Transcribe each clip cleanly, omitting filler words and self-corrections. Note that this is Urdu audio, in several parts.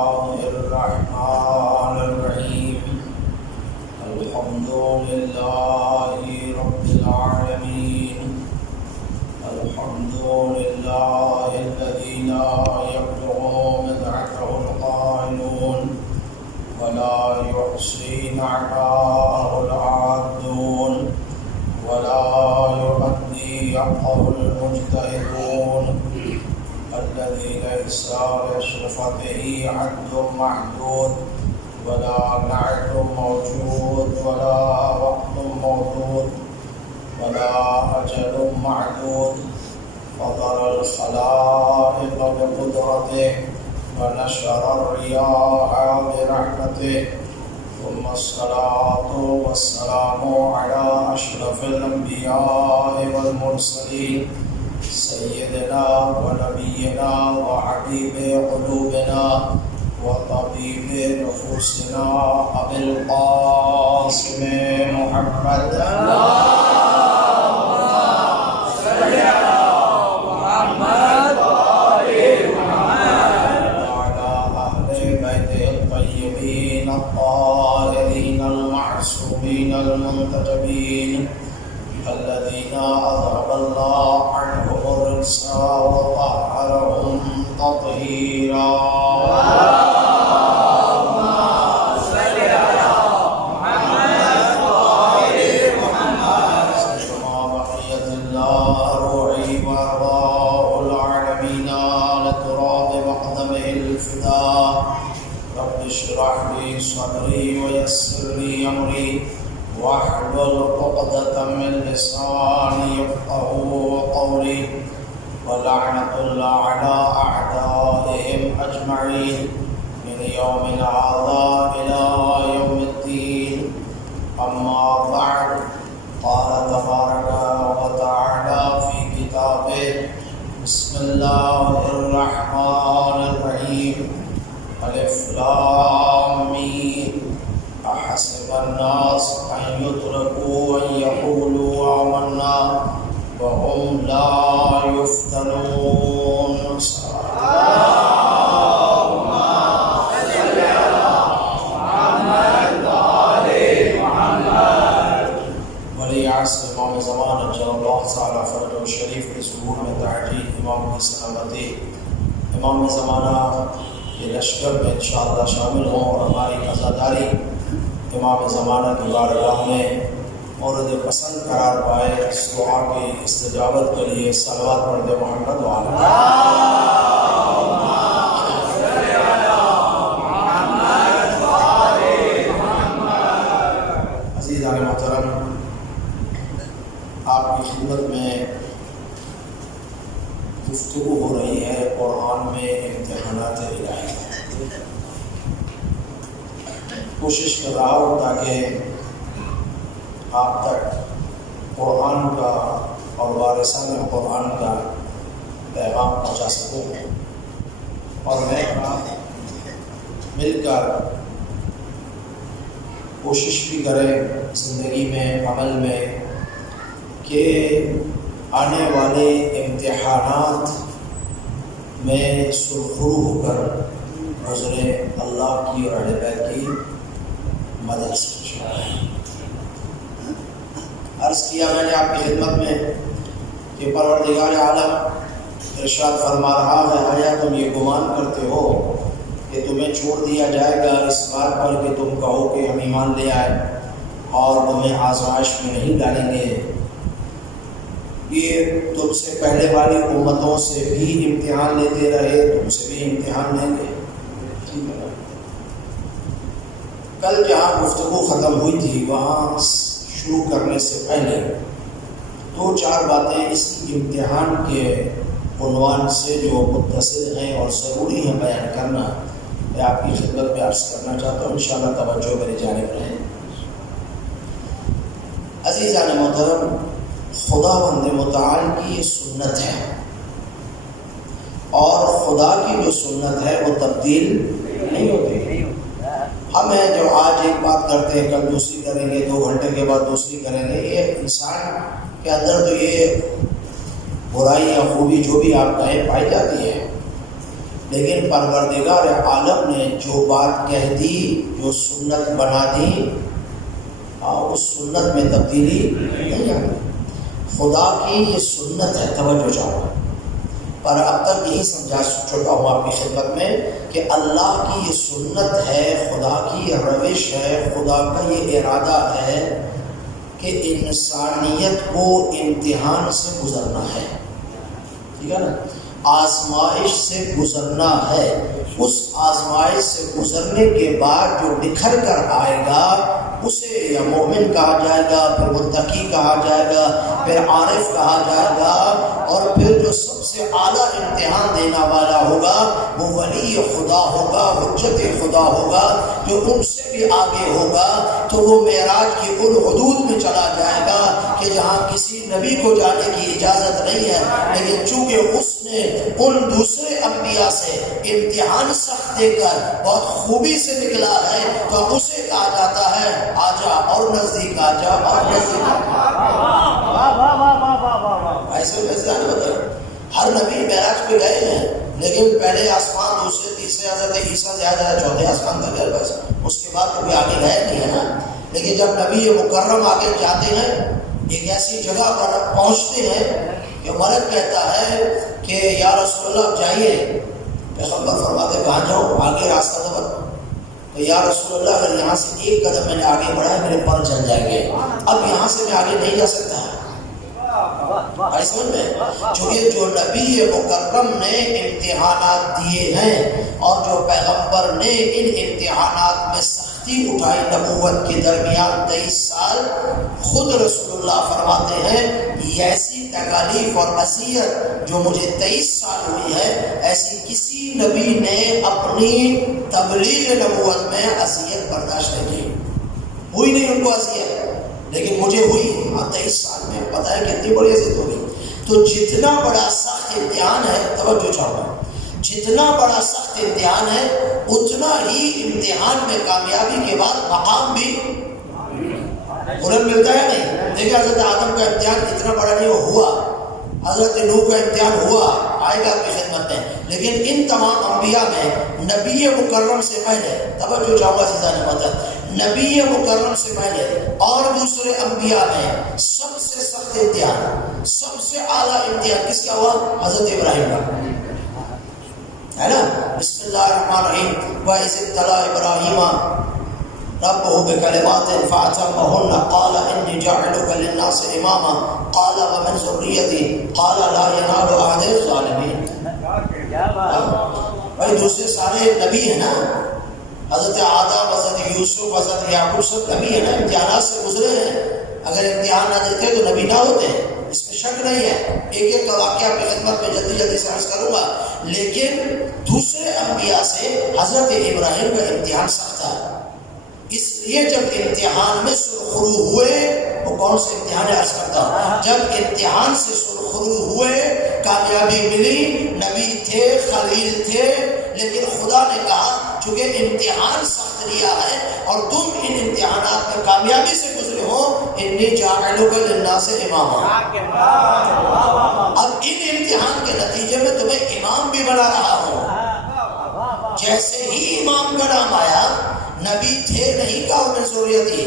الله الرحمن الرحيم الحمد لله رب العالمين الحمد لله الذي لا يبلغ مدعته القائلون ولا يحصي نعماءه العادون ولا يؤدي حقه المجتهدون الذي ليس لصفته عد محدود ولا نعت موجود ولا وقت موجود ولا أجل معدود فطر الخلائق بقدرته ونشر الرياح برحمته ثم الصلاة والسلام على أشرف الأنبياء والمرسلين سيدنا ونبينا وحبيب قلوبنا وطبيب نفوسنا أبي القاسم محمد الطاهرين المعصومين المنتجبين الذين أذهب الله عنهم الرجس وطهرهم تطهيرا اللهم صل على محمد وآل محمد كما بقيت الله روحي وأرواح العالمين لتراب مقدمه الفداء رب اشرح لي صدري ويسر لي امري واحلل عقدة من لساني يفقهوا قولي ولعنة الله على اعدائهم اجمعين من يوم هذا الى يوم الدين اما بعد قال تبارك وتعالى في كتابه بسم الله الرحمن الرحيم الف لام میم احسب الناس ان يتركوا ان يقولوا آمنا وهم لا يفتنون اللهم صل على محمد وآل محمد ولی عصر امام زمان اجل اللہ تعالی فرج و شریف کے ظہور میں تعجیل امام کی سلامتی امام زمانہ یہ لشکر میں انشاءاللہ شامل ہوں اور ہماری عزاداری امام زمانہ کی بارگاہ میں مورد پسند قرار پائے. اس دعا کی استجابت کے لیے صلوات پڑھ دے محمد وعلی عزیزان محترم، آپ کی خدمت میں گفتگو ہو رہی ہے قرآن میں امتحانات الہی. کوشش کر رہا ہوں تاکہ آپ تک قرآن کا اور وارثان قرآن کا پیغام پہنچا سکوں اور میں مل کر کوشش بھی کریں زندگی میں عمل میں کہ آنے والے امتحانات میں سرخرو ہو کر گزرے اللہ کی اور اہل بیت کی مدد سے. عرض کیا میں نے آپ کی خدمت میں کہ پروردگار عالم ارشاد فرما رہا ہے آیا تم یہ گمان کرتے ہو کہ تمہیں چھوڑ دیا جائے گا اس بات پر کہ تم کہو کہ ہم ایمان لے آئے اور تمہیں آزمائش میں نہیں ڈالیں گے. یہ تم سے پہلے والی امتوں سے بھی امتحان لیتے رہے، تم سے بھی امتحان لیں گے. کل جہاں گفتگو ختم ہوئی تھی وہاں شروع کرنے سے پہلے دو چار باتیں اس امتحان کے عنوان سے جو متصل ہیں اور ضروری ہیں بیان کرنا میں آپ کی خدمت میں عرض کرنا چاہتا ہوں. انشاءاللہ توجہ میری جانب رہے. عزیزان محترم، خداوند متعال کی یہ سنت ہے اور خدا کی جو سنت ہے وہ تبدیل نہیں ہوتی. ہم ہیں جو آج ایک بات کرتے ہیں کل دوسری کریں گے، 2 گھنٹے کے بعد دوسری کریں گے. یہ انسان کے اندر تو یہ برائی یا خوبی جو بھی آپ کہیں پائی جاتی ہے. لیکن پروردگار عالم نے جو بات کہہ دی، جو سنت بنا دی، اس سنت میں تبدیلی نہیں آئی۔ خدا کی یہ سنت ہے، توجہ چاہوں، پر اب تک یہی سمجھا چکا ہوں آپ کی خدمت میں کہ اللہ کی یہ سنت ہے، خدا کی یہ روش ہے، خدا کا یہ ارادہ ہے کہ انسانیت کو امتحان سے گزرنا ہے، ٹھیک ہے نا، آزمائش سے گزرنا ہے۔ اس آزمائش سے گزرنے کے بعد جو نکھر کر آئے گا اسے یا مومن کہا جائے گا، پھر متقی کہا جائے گا، پھر عارف کہا جائے گا، اور پھر جو سب سے اعلیٰ امتحان دینا والا ہوگا وہ ولی خدا ہوگا، حجت خدا ہوگا، جو ان سے بھی آگے ہوگا۔ تو وہ معراج کی ان حدود میں چلا جائے گا کہ جہاں کسی نبی کو جانے کی اجازت نہیں ہے، لیکن چونکہ اس نے ان دوسرے انبیاء سے امتحان سخت دے کر بہت خوبی سے نکلا ہے، تو اسے کہا جاتا ہے آجا اور نزدیک آجا اور نزدیک آجا۔ ایسے ویسے آنے بتائیں، ہر نبی معراج پہ گئے ہیں، لیکن پہلے آسمان، دوسرے تیسرے حضرت عیسیٰ سے آیا، چوتھے آسمان تک گئے، بس اس کے بعد کبھی آگے گئے نہیں ہے نا۔ لیکن جب نبی مکرم آگے جاتے ہیں، ایک ایسی جگہ پر پہنچتے ہیں کہ ملک کہتا ہے کہ یا رسول اللہ جائیے، پیغمبر فرماتے کہاں جاؤں، آگے راستہ تو بتا۔ تو یا رسول اللہ اگر یہاں سے ایک قدم میں نے آگے بڑھا ہے میرے پر جل جائیں گے، اب یہاں سے میں آگے نہیں جا سکتا ہے۔ ایسے میں چونکہ جو نبی مکرم نے امتحانات دیے ہیں اور جو پیغمبر نے ان امتحانات میں سختی اٹھائی، نبوت کے درمیان 23 سال، خود رسول اللہ فرماتے ہیں ایسی تکالیف اور اذیت جو مجھے 23 سال ہوئی ہے، ایسی کسی نبی نے اپنی تبلیغ نبوت میں اذیت برداشت نہیں کی، ہوئی نہیں ان کو اذیت، لیکن مجھے ہوئی 23 سال میں، پتہ ہے کتنی بڑی اذیت ہوگی۔ تو جتنا بڑا سخت امتحان ہے، توجہ چاہوں، جتنا بڑا سخت امتحان ہے اتنا ہی امتحان میں کامیابی کے بعد مقام بھی بلند ملتا ہے نہیں۔ دیکھیں حضرت آدم کا امتحان اتنا بڑا نہیں ہوا، حضرت نوح کا امتحان ہوا، آئے گا آپ کی خدمت میں، لیکن ان تمام انبیاء میں نبی مکرم سے پہلے، توجہ چاہوں گا سیدھا نمبر، نبی مکرم سے پہلے اور دوسرے انبیاء میں سب سے سخت امتحان، سب سے اعلیٰ امتحان کس کا ہوا؟ حضرت ابراہیم کا، ہے نا۔ بسم اللہ الرحمن الرحیم، وَإِذِ ابْتَلَىٰ إِبْرَاهِيمَ رَبُّهُ بِكَلِمَاتٍ فَأَتَمَّهُنَّ قَالَ إِنِّي جَاعِلُكَ لِلنَّاسِ إِمَامًا قَالَ وَمِنْ ذُرِّيَّتِي قَالَ لَا يَنَالُ عَهْدِ الظَّالِمِينَ۔ بھائی دوسرے سارے نبی ہیں نا، حضرت آدم، حضرت یوسف، حضرت یعقوب، سب نبی ہیں نا، امتحانات سے گزرے ہیں، اگر امتحان نہ دیتے تو نبی نہ ہوتے، اس میں شک نہیں ہے۔ ایک ایک کا واقعہ آپ کی خدمت میں جلدی جلدی سے عرض کروں گا، لیکن دوسرے انبیاء سے حضرت ابراہیم کا امتحان سخت تھا، اس لیے جب امتحان میں سرخرو ہوئے، وہ کون سے امتحان عرض کرتا ہوں، جب امتحان سے سرخرو ہوئے، کامیابی ملی، نبی تھے، خلیل تھے، لیکن خدا نے کہا چونکہ امتحان سخت لیا ہے اور تم ان امتحانات میں کامیابی سے گزرے ہو، انی جاعلک للناس اماما، اب ان امتحان کے نتیجے میں تمہیں امام بھی بنا رہا ہوں۔ جیسے ہی امام کا نام آیا، نبی تھے نہیں کہا من ذریتی،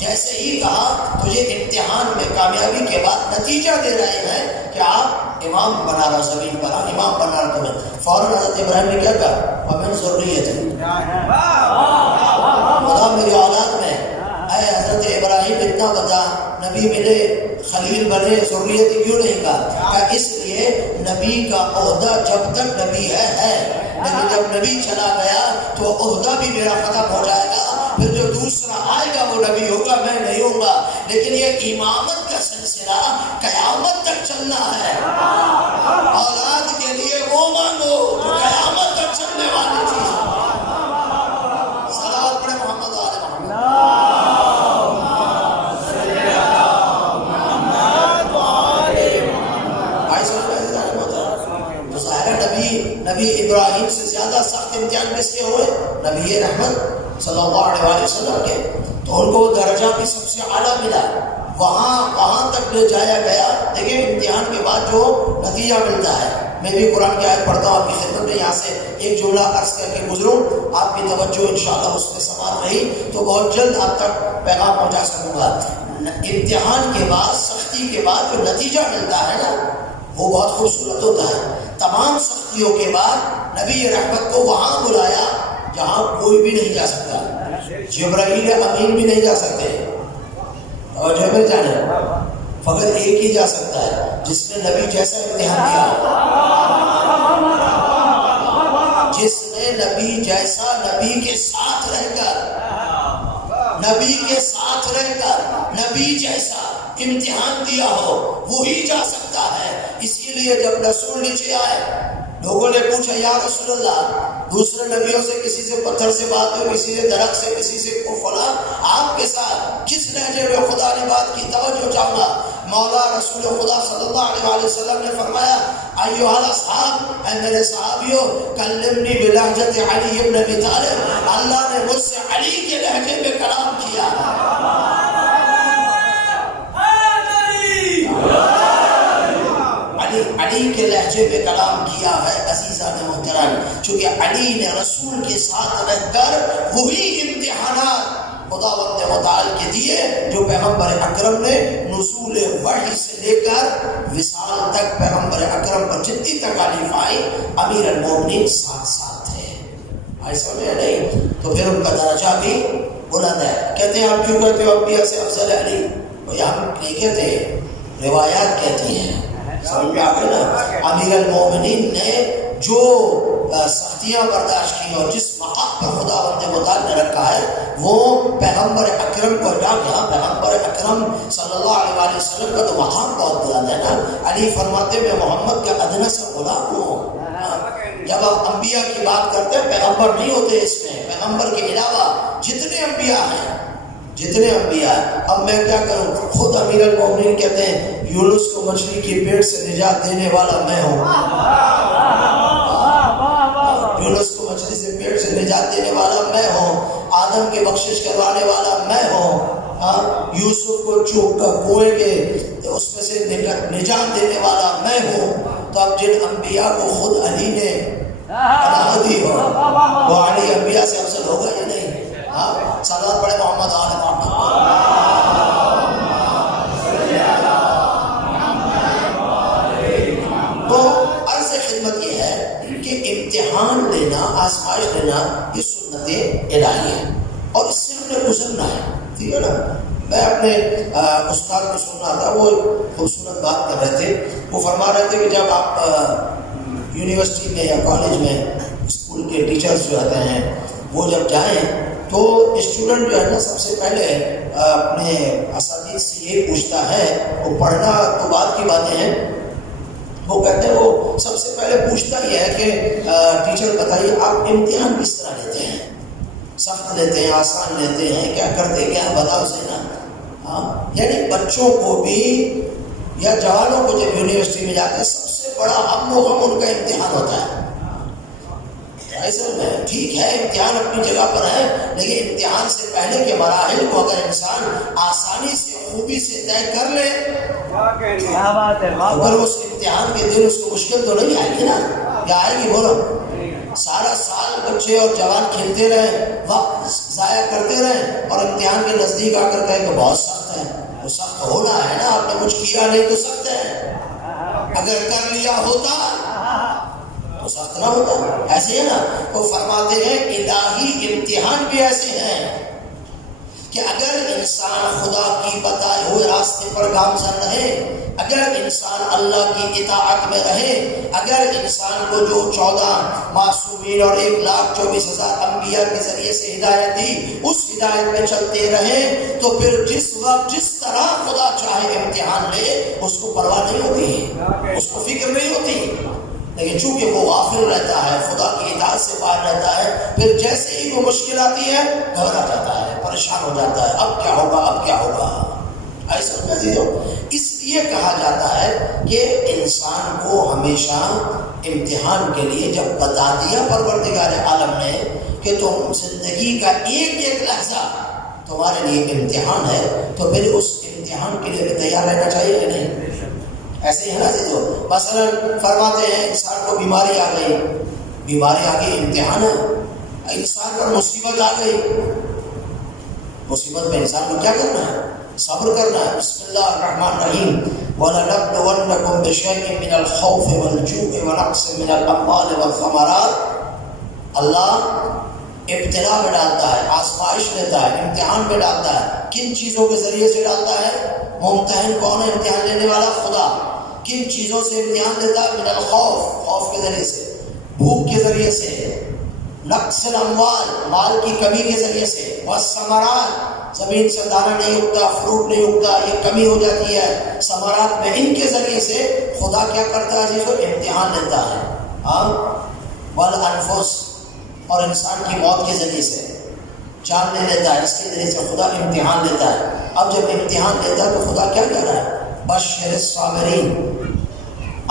جیسے ہی کہا تجھے امتحان میں کامیابی کے بعد نتیجہ دے رہے ہیں کہ آپ امام بنا رہا زمین پر، امام بنا رہا تمہیں، فوراً حضرت ابراہیم نے کیا کہا؟ وَمِن ذُرِّيَّتِي، خدا میری اولاد میں، اے حضرت ابراہیم اتنا بتا، نبی ملے، خلیل بنے، ذریتی کیوں نہیں کہا؟ اس لیے نبی کا عہدہ جب تک نبی ہے، لیکن جب نبی چلا گیا تو عہدہ بھی میرا ختم ہو جائے گا، پھر جو دوسرا آئے گا وہ نبی ہوگا، میں نہیں ہوں گا، لیکن یہ امامت کا سلسلہ قیامت تک چلنا ہے۔ اولاد کے لیے وہ مانگو جو قیامت تک چلنے والی چیز۔ صلوات پڑھے محمد وعلى محمد۔ تو ظاہر نبی ابراہیم سے زیادہ سخت امتحان کس کے ہوئے؟ نبی رحمت صلی اللہ علیہ وسلم کے، تو ان کو درجہ بھی سب سے اعلیٰ ملا، وہاں تک لے جایا گیا۔ دیکھیں امتحان کے بعد جو نتیجہ ملتا ہے، میں بھی قرآن کی آیت پڑھتا ہوں آپ کی خدمت میں، یہاں سے ایک جملہ عرض کر کے گزروں، آپ کی توجہ انشاءاللہ اس میں سماعت رہی تو بہت جلد آپ تک پیغام پہنچا سکوں گا۔ امتحان کے بعد، سختی کے بعد جو نتیجہ ملتا ہے نا وہ بہت خوبصورت ہوتا ہے۔ تمام سختیوں کے بعد نبی رحمت کو وہاں بلایا جہاں کوئی بھی نہیں جا سکتا، جبرائیل امین بھی نہیں جا سکتے، اور جبر جانے فقط ایک ہی جا سکتا ہے جس نے نبی جیسا امتحان دیا، جس نے نبی جیسا، نبی کے ساتھ رہ کر، نبی کے ساتھ رہ کر نبی جیسا امتحان دیا ہو وہی جا سکتا ہے۔ اسی لیے جب رسول نیچے آئے لوگوں نے پوچھا یا رسول اللہ، دوسرے نبیوں سے کسی سے پتھر سے بات ہوئی، کسی سے درخت سے، کسی سے فلاں، آپ کے ساتھ کس لہجے میں خدا نے بات کی؟ توجہ چاہوں گا۔ مولا رسول خدا صلی اللہ علیہ وسلم نے فرمایا ایھا الاصحاب، اے میرے صحابیوں، کلمنی بلہجۃ علی ابن ابی طالب، اللہ نے مجھ سے علی کے لہجے میں کلام کیا۔ علی کے لہجے میں کلام کیا ہے۔ عزیزان محترم، چونکہ علی نے رسول کے ساتھ رہ کر وہی امتحانات خداوند متعال کے دیے جو پیغمبر اکرم نے نزول وحی سے لے کر وصال تک پیغمبر اکرم پر جتنی تکالیف آئی امیر المومنین ساتھ ساتھ تھے۔ آئی سمجھے نہیں؟ تو پھر ان کا درجہ بھی بلند ہے۔ کہتے ہیں آپ کیوں کہتے ہو انبیاء سے افضل علی؟ وہ ہم نہیں کہتے، روایات کہتی ہیں۔ سمجھ میں آگے نا؟ امیر المومنین نے جو سختیاں برداشت کی اور جس مقام پر خداوند متعال نے رکھا ہے وہ پیغمبر اکرم کو ہٹا کے، پیغمبر اکرم صلی اللہ علیہ وسلم کا تو مقام بہت بلند ہے نا۔ علی فرماتے میں محمد کا ادنیٰ سا غلام ہوں۔ جب آپ انبیاء کی بات کرتے ہیں، پیغمبر نہیں ہوتے اس میں، پیغمبر کے علاوہ جتنے انبیاء ہیں، جتنے انبیاء ہیں۔ اب میں کیا کروں؟ خود امیر المومنین کہتے ہیں یونس کو مچھلی کی پیٹ سے نجات دینے والا میں ہوں، یونس کو مچھلی سے پیٹ سے نجات دینے والا میں ہوں، آدم کی بخشش کروانے والا میں ہوں، یوسف کو چوک کر کنویں کے اس میں سے نجات دینے والا میں ہوں۔ تو اب جن انبیاء کو خود علی نے پناہ دی ہو وہ علی انبیاء سے افضل ہوگا یا نہیں؟ صلوات پڑھے محمد آل محمد۔ تو عرض خدمت یہ ہے کہ امتحان لینا، آزمائش لینا یہ سنت الہی ہے اور اس سے ہم نے گزرنا ہے، ٹھیک ہے نا؟ میں اپنے استاد کو سن رہا تھا، وہ خوبصورت بات کر رہے تھے۔ وہ فرما رہے تھے کہ جب آپ یونیورسٹی میں یا کالج میں اسکول کے ٹیچرز جو آتے ہیں وہ جب جائیں تو اسٹوڈنٹ جو ہے نا سب سے پہلے اپنے اساتذہ سے یہ پوچھتا ہے، وہ پڑھنا تو بعد کی باتیں ہیں، وہ کہتے ہیں وہ سب سے پہلے پوچھتا یہ ہے کہ ٹیچر بتائیے آپ امتحان کس طرح لیتے ہیں؟ سخت لیتے ہیں، آسان لیتے ہیں، کیا کرتے کیا بتاؤ سے نا۔ یعنی بچوں کو بھی یا جوانوں کو جب یونیورسٹی میں جاتے ہیں سب سے بڑا ہم و غم ان کا امتحان ہوتا ہے۔ ایسا میں ٹھیک ہے امتحان اپنی جگہ پر ہے، لیکن امتحان سے پہلے کے مراحل کو اگر انسان آسانی سے خوبی سے طے کر لے اگر اس امتحان کے دن اس کو مشکل تو نہیں آئے گی نا؟ یا آئے گی؟ بولو۔ سارا سال بچے اور جوان کھیلتے رہے، وقت ضائع کرتے رہے اور امتحان کے نزدیک آ کر کہے کہ بہت سخت ہے، وہ سخت ہونا ہے نا، آپ نے کچھ کیا نہیں تو سخت ہے، اگر کر لیا ہوتا تو سخت نہ ہوتا۔ ایسے ہے نا؟ وہ فرماتے ہیں الہی امتحان بھی ایسے ہیں کہ اگر انسان خدا کی بتائے ہوئے راستے پر گامزن رہے، اگر انسان اللہ کی اطاعت میں رہے، اگر انسان کو جو 14 معصومین اور 1,24,000 انبیاء کے ذریعے سے ہدایت دی اس ہدایت میں چلتے رہے تو پھر جس وقت جس طرح خدا چاہے امتحان لے اس کو پرواہ نہیں ہوتی، اس کو فکر نہیں ہوتی۔ لیکن چونکہ وہ غافل رہتا ہے، خدا کی اطاعت سے باہر رہتا ہے، پھر جیسے ہی وہ مشکل آتی ہے گھبرا جاتا ہے، پریشان ہو جاتا ہے، اب کیا ہوگا، اب کیا ہوگا۔ ایسا عزیزو اس لیے کہا جاتا ہے کہ انسان کو ہمیشہ امتحان کے لیے جب بتا دیا پروردگار عالم نے کہ تم زندگی کا ایک ایک لحظہ تمہارے لیے امتحان ہے تو پھر اس امتحان کے لیے بھی تیار رہنا چاہیے کہ نہیں؟ ایسے ہی ہے نا جو مثلا فرماتے ہیں انسان کو بیماری آ گئی، امتحان ہے، انسان پر مصیبت آ گئی، مصیبت میں انسان کو کیا کرنا ہے؟ صبر کرنا ہے۔ بسم اللہ الرحمن الرحیم وَلَنَبْلُوَنَّكُمْ بِشَيْءٍ مِّنَ الْخَوْفِ وَالْجُوعِ وَنَقْصٍ مِّنَ الْأَمْوَالِ وَالثَّمَرَاتِ۔ اللہ ابتلا میں ڈالتا ہے، آزمائش لیتا ہے، امتحان میں ڈالتا ہے۔ کن چیزوں کے ذریعے سے ڈالتا ہے؟ ممتحن کون ہے؟ امتحان لینے والا خدا۔ کن چیزوں سے امتحان دیتا ہے؟ من الخوف، خوف کے ذریعے سے، بھوک کے ذریعے سے، نقص الاموال، مال کی کمی کے ذریعے سے، والثمرات، زمین سے دانہ نہیں اگتا، فروٹ نہیں اگتا، یہ کمی ہو جاتی ہے ثمرات میں، ان کے ذریعے سے خدا کیا کرتا ہے عزیزو؟ امتحان لیتا ہے۔ ہاں، والانفس، اور انسان کی موت کے ذریعے سے جان لے لیتا ہے، اس کے ذریعے سے خدا امتحان لیتا ہے۔ اب جب امتحان لیتا ہے تو خدا کیا کہہ رہا ہے؟ بشر الصابرین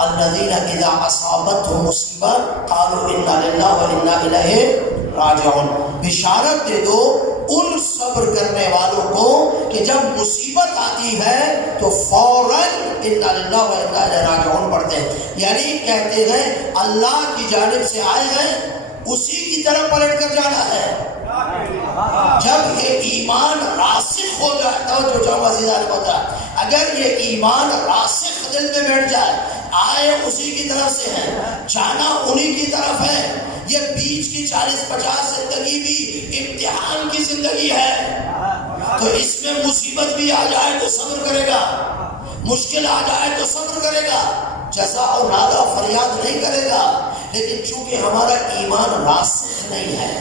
الذین اذا اصابتهم مصیبہ قالوا انا للہ وانا الیہ راجعون۔ بشارت دے دو ان صبر کرنے والوں کو کہ جب مصیبت آتی ہے تو فوراً انا للہ وانا الیہ راجعون پڑھتے ہیں، یعنی کہتے ہیں اللہ کی جانب سے آئے ہیں، اسی کی طرف پلٹ کر جانا ہے۔ جب یہ ایمان راسخ ہو جائے، توجہ چاہوں عزیزان بتا، اگر یہ ایمان راسخ دل میں بیٹھ جائے، آئے اسی کی طرف سے ہے، جانا انہی کی طرف ہے، یہ بیچ کی 40-50 زندگی بھی امتحان کی زندگی ہے، تو اس میں مصیبت بھی آ جائے تو صبر کرے گا، مشکل آ جائے تو صبر کرے گا، جزا اور نادا فریاد نہیں کرے گا۔ لیکن چونکہ ہمارا ایمان راسخ نہیں ہے،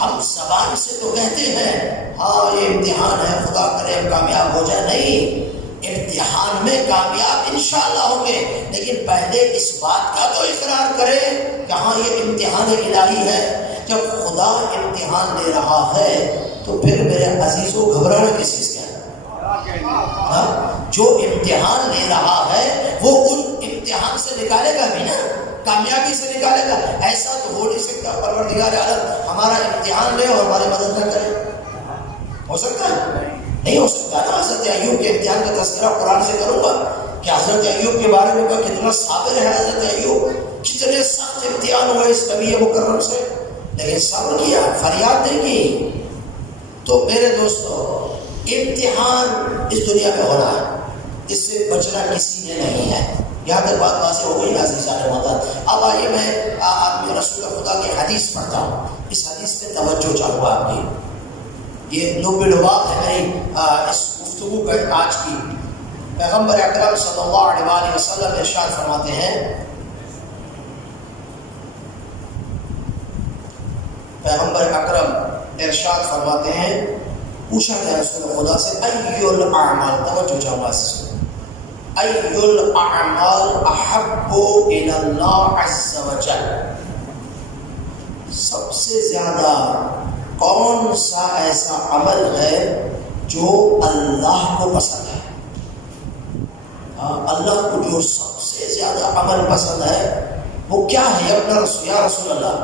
ہم زبان سے تو کہتے ہیں ہاں یہ امتحان ہے، خدا کرے ہم کامیاب ہو جائے، نہیں، امتحان میں کامیاب انشاءاللہ ہوں گے، لیکن پہلے اس بات کا تو اقرار کرے کہ ہاں یہ امتحان الہی ہے۔ جب خدا امتحان لے رہا ہے تو پھر میرے عزیزوں گھبرانا کس چیز کا ہے؟ جو امتحان لے رہا ہے وہ ان امتحان سے نکالے گا بھی نا، کامیابی سے نکالے گا۔ ایسا تو ہو نہیں سکتا پروردگار عالم ہمارا امتحان لے اور ہماری مدد نہ کرے، ہو سکتا ہے؟ نہیں ہو سکتا نا۔ حضرت ایوب کے امتحان کا تذکرہ قرآن سے کروں گا کہ حضرت ایوب کے بارے میں کہا کتنا صابر ہے حضرت ایوب، کتنے سخت امتحان ہوئے اس نبی مکرم سے، لیکن صبر کیا، فریاد نہیں کی۔ تو میرے دوستو، امتحان اس دنیا میں ہو رہا ہے، اس سے بچنا کسی نے نہیں ہے۔ یہاں تک بات واضح ہو گئی عزیزان محترم۔ اب آئیے میں آدمی رسول خدا کی حدیث پڑھتا ہوں، اس حدیث پہ توجہ چاہوں گا آپ کی، یہ لب لباب ہے میری اس گفتگو کا آج کی۔ پیغمبر اکرم صلی اللہ علیہ وآلہ وسلم ارشاد فرماتے ہیں، پیغمبر اکرم ارشاد فرماتے ہیں، پوچھا گیا رسول خدا سے ای الاعمال، توجہ چاہوں گا اس سے، ای الاعمال احب الی اللہ عز وجل، سب سے زیادہ کون سا ایسا عمل ہے جو اللہ کو پسند ہے؟ اللہ کو جو سب سے زیادہ عمل پسند ہے وہ کیا ہے یا رسول اللہ؟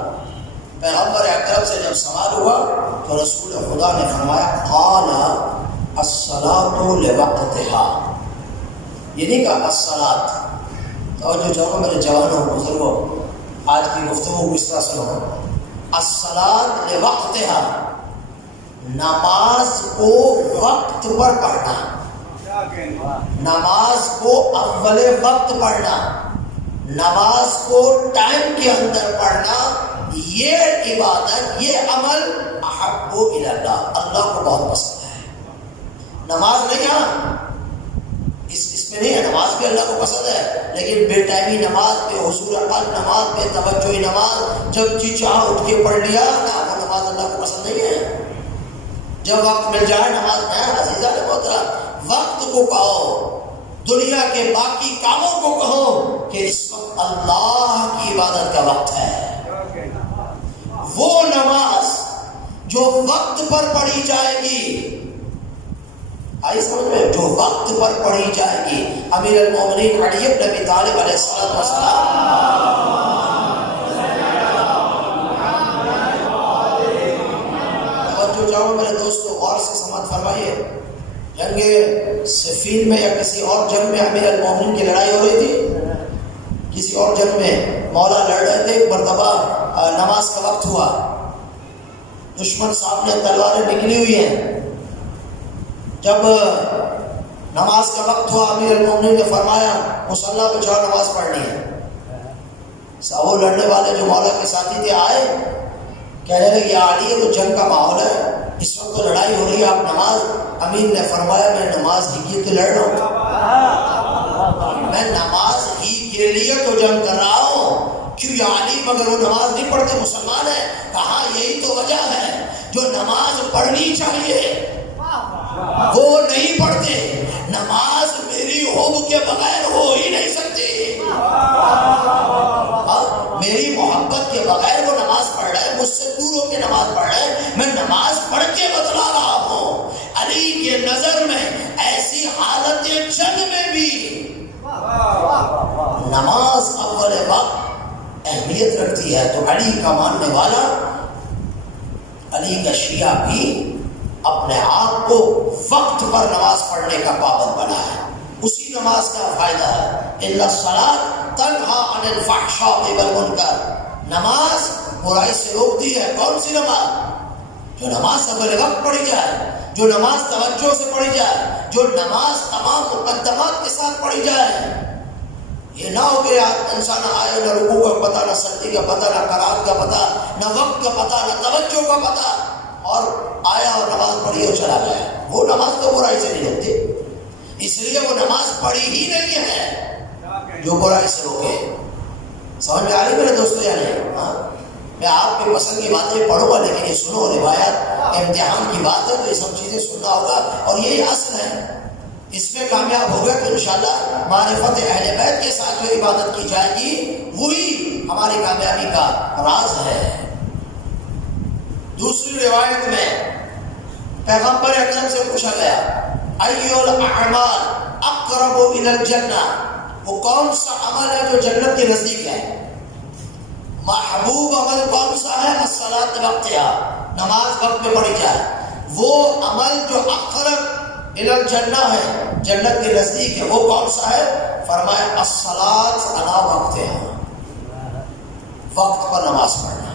پیغمبر اکرم سے جب سوال ہوا تو رسول خدا نے فرمایا قال الصلاۃ لوقتها، یہ نہیں کہا الصلاۃ، توجہ چاہوں میرے جوانوں بزرگوں، آج کی گفتگو کس طرح سنو، الصلاۃ لوقتها، نماز کو وقت پر پڑھنا، نماز کو اول وقت پڑھنا، نماز کو ٹائم کے اندر پڑھنا، یہ عبادت، یہ عمل احب الی اللہ، اللہ کو بہت پسند ہے۔ نماز نہیں، ہاں اس میں نہیں ہے، نماز بھی اللہ کو پسند ہے، لیکن بے ٹائمی نماز پہ، حضور قلب نماز پہ، توجہ نماز جب جی چاہ اٹھ کے پڑھ لیا نا، وہ نماز اللہ کو پسند نہیں ہے۔ جب وقت مل جائے نماز میں، عزیزہ نے محترم، وقت کو کہو، دنیا کے باقی کاموں کو کہو کہ اس وقت اللہ کی عبادت کا وقت ہے۔ وہ نماز جو وقت پر پڑھی جائے گی، آئی سمجھ میں، جو وقت پر پڑھی جائے گی، امیر المومنین علی بن ابی طالب علیہ السلام، توجہ چاہوں میرے دوستو، غور سے سماعت فرمائیے، جنگ صفین میں یا کسی اور جنگ میں امیر المومنین کی لڑائی ہو رہی تھی، کسی اور جنگ میں مولا لڑ رہے تھے، ایک مرتبہ نماز کا وقت ہوا، دشمن سامنے تلواریں نکلی ہوئی ہیں، جب نماز کا وقت ہوا امیر المومنین نے فرمایا مصلی پہ جاؤ نماز پڑھنی ہے۔ وہ لڑنے والے جو مولا کے ساتھی تھے آئے، کہنے لگے یا علی یہ تو جنگ کا ماحول ہے، اس وقت تو لڑائی ہو رہی ہے، آپ نماز۔ امیر نے فرمایا میں نماز ہی کے لیے لڑ رہا ہوں، میں نماز ہی کے لیے تو جنگ کر رہا ہوں، کیوں یا علی مگر وہ نماز نہیں پڑھتے مسلمان ہیں؟ کہا یہی تو وجہ ہے، جو نماز پڑھنی چاہیے وہ نہیں پڑھتے، نماز میری حب کے بغیر ہو ہی نہیں سکتی، میری محبت کے بغیر وہ نماز پڑھ رہا ہے، مجھ سے دور ہو کے نماز پڑھ رہا ہے، میں نماز پڑھ کے بتلا رہا ہوں۔ علی کے نظر میں ایسی حالت جنگ میں بھی نماز اول وقت اہمیت رکھتی ہے، تو علی کا ماننے والا، علی کا شیعہ بھی اپنے آپ کو وقت پر نماز پڑھنے کا پابند بنا ہے، اسی نماز کا فائدہ ہے۔ اِنَّ الصَّلَاةَ تَنْهَىٰ عَنِ الْفَحْشَاءِ وَالْمُنکَرِ، نماز برائی سے روکتی ہے۔ کون سی نماز؟ جو نماز اول وقت پڑھی جائے، جو نماز توجہ سے پڑھی جائے، جو نماز تمام مقدمات کے ساتھ پڑھی جائے۔ یہ نہ ہو کہ انسان آئے نہ رکوع کا پتہ، نہ سجدے کا پتہ، نہ قرات کا پتہ، نہ وقت کا پتہ، نہ توجہ کا پتہ، اور آیا اور نماز پڑھی اور چلا گیا، وہ نماز تو برائی سے نہیں روکتی، اس لیے وہ نماز پڑھی ہی نہیں ہے جو برائی سے روکے۔ سمجھ میں آ رہی میرے دوستو یا نہیں؟ میں آپ کے پسند کی باتیں پڑھوں گا، لیکن یہ سنو، روایت امتحان کی بات ہے تو یہ سب چیزیں سننا ہوگا، اور یہی اصل ہے، اس میں کامیاب ہوگا تو انشاءاللہ معرفت اہل بیت کے ساتھ جو عبادت کی جائے گی وہی ہماری کامیابی کا راز ہے۔ دوسری روایت میں پیغمبر اکرم سے پوچھا گیا ایُّ الاعمال اقرب الی الجنہ، وہ کون سا عمل ہے جو جنت کے نزدیک ہے؟ محبوب عمل کون سا ہے؟ الصلاۃ وقتہا، نماز وقت میں پڑھی جائے۔ وہ عمل جو اقرب الی الجنہ ہے، جنت کے نزدیک ہے، وہ کون سا ہے؟ فرمایا الصلاۃ علی وقتہا، وقت پر نماز پڑھنا۔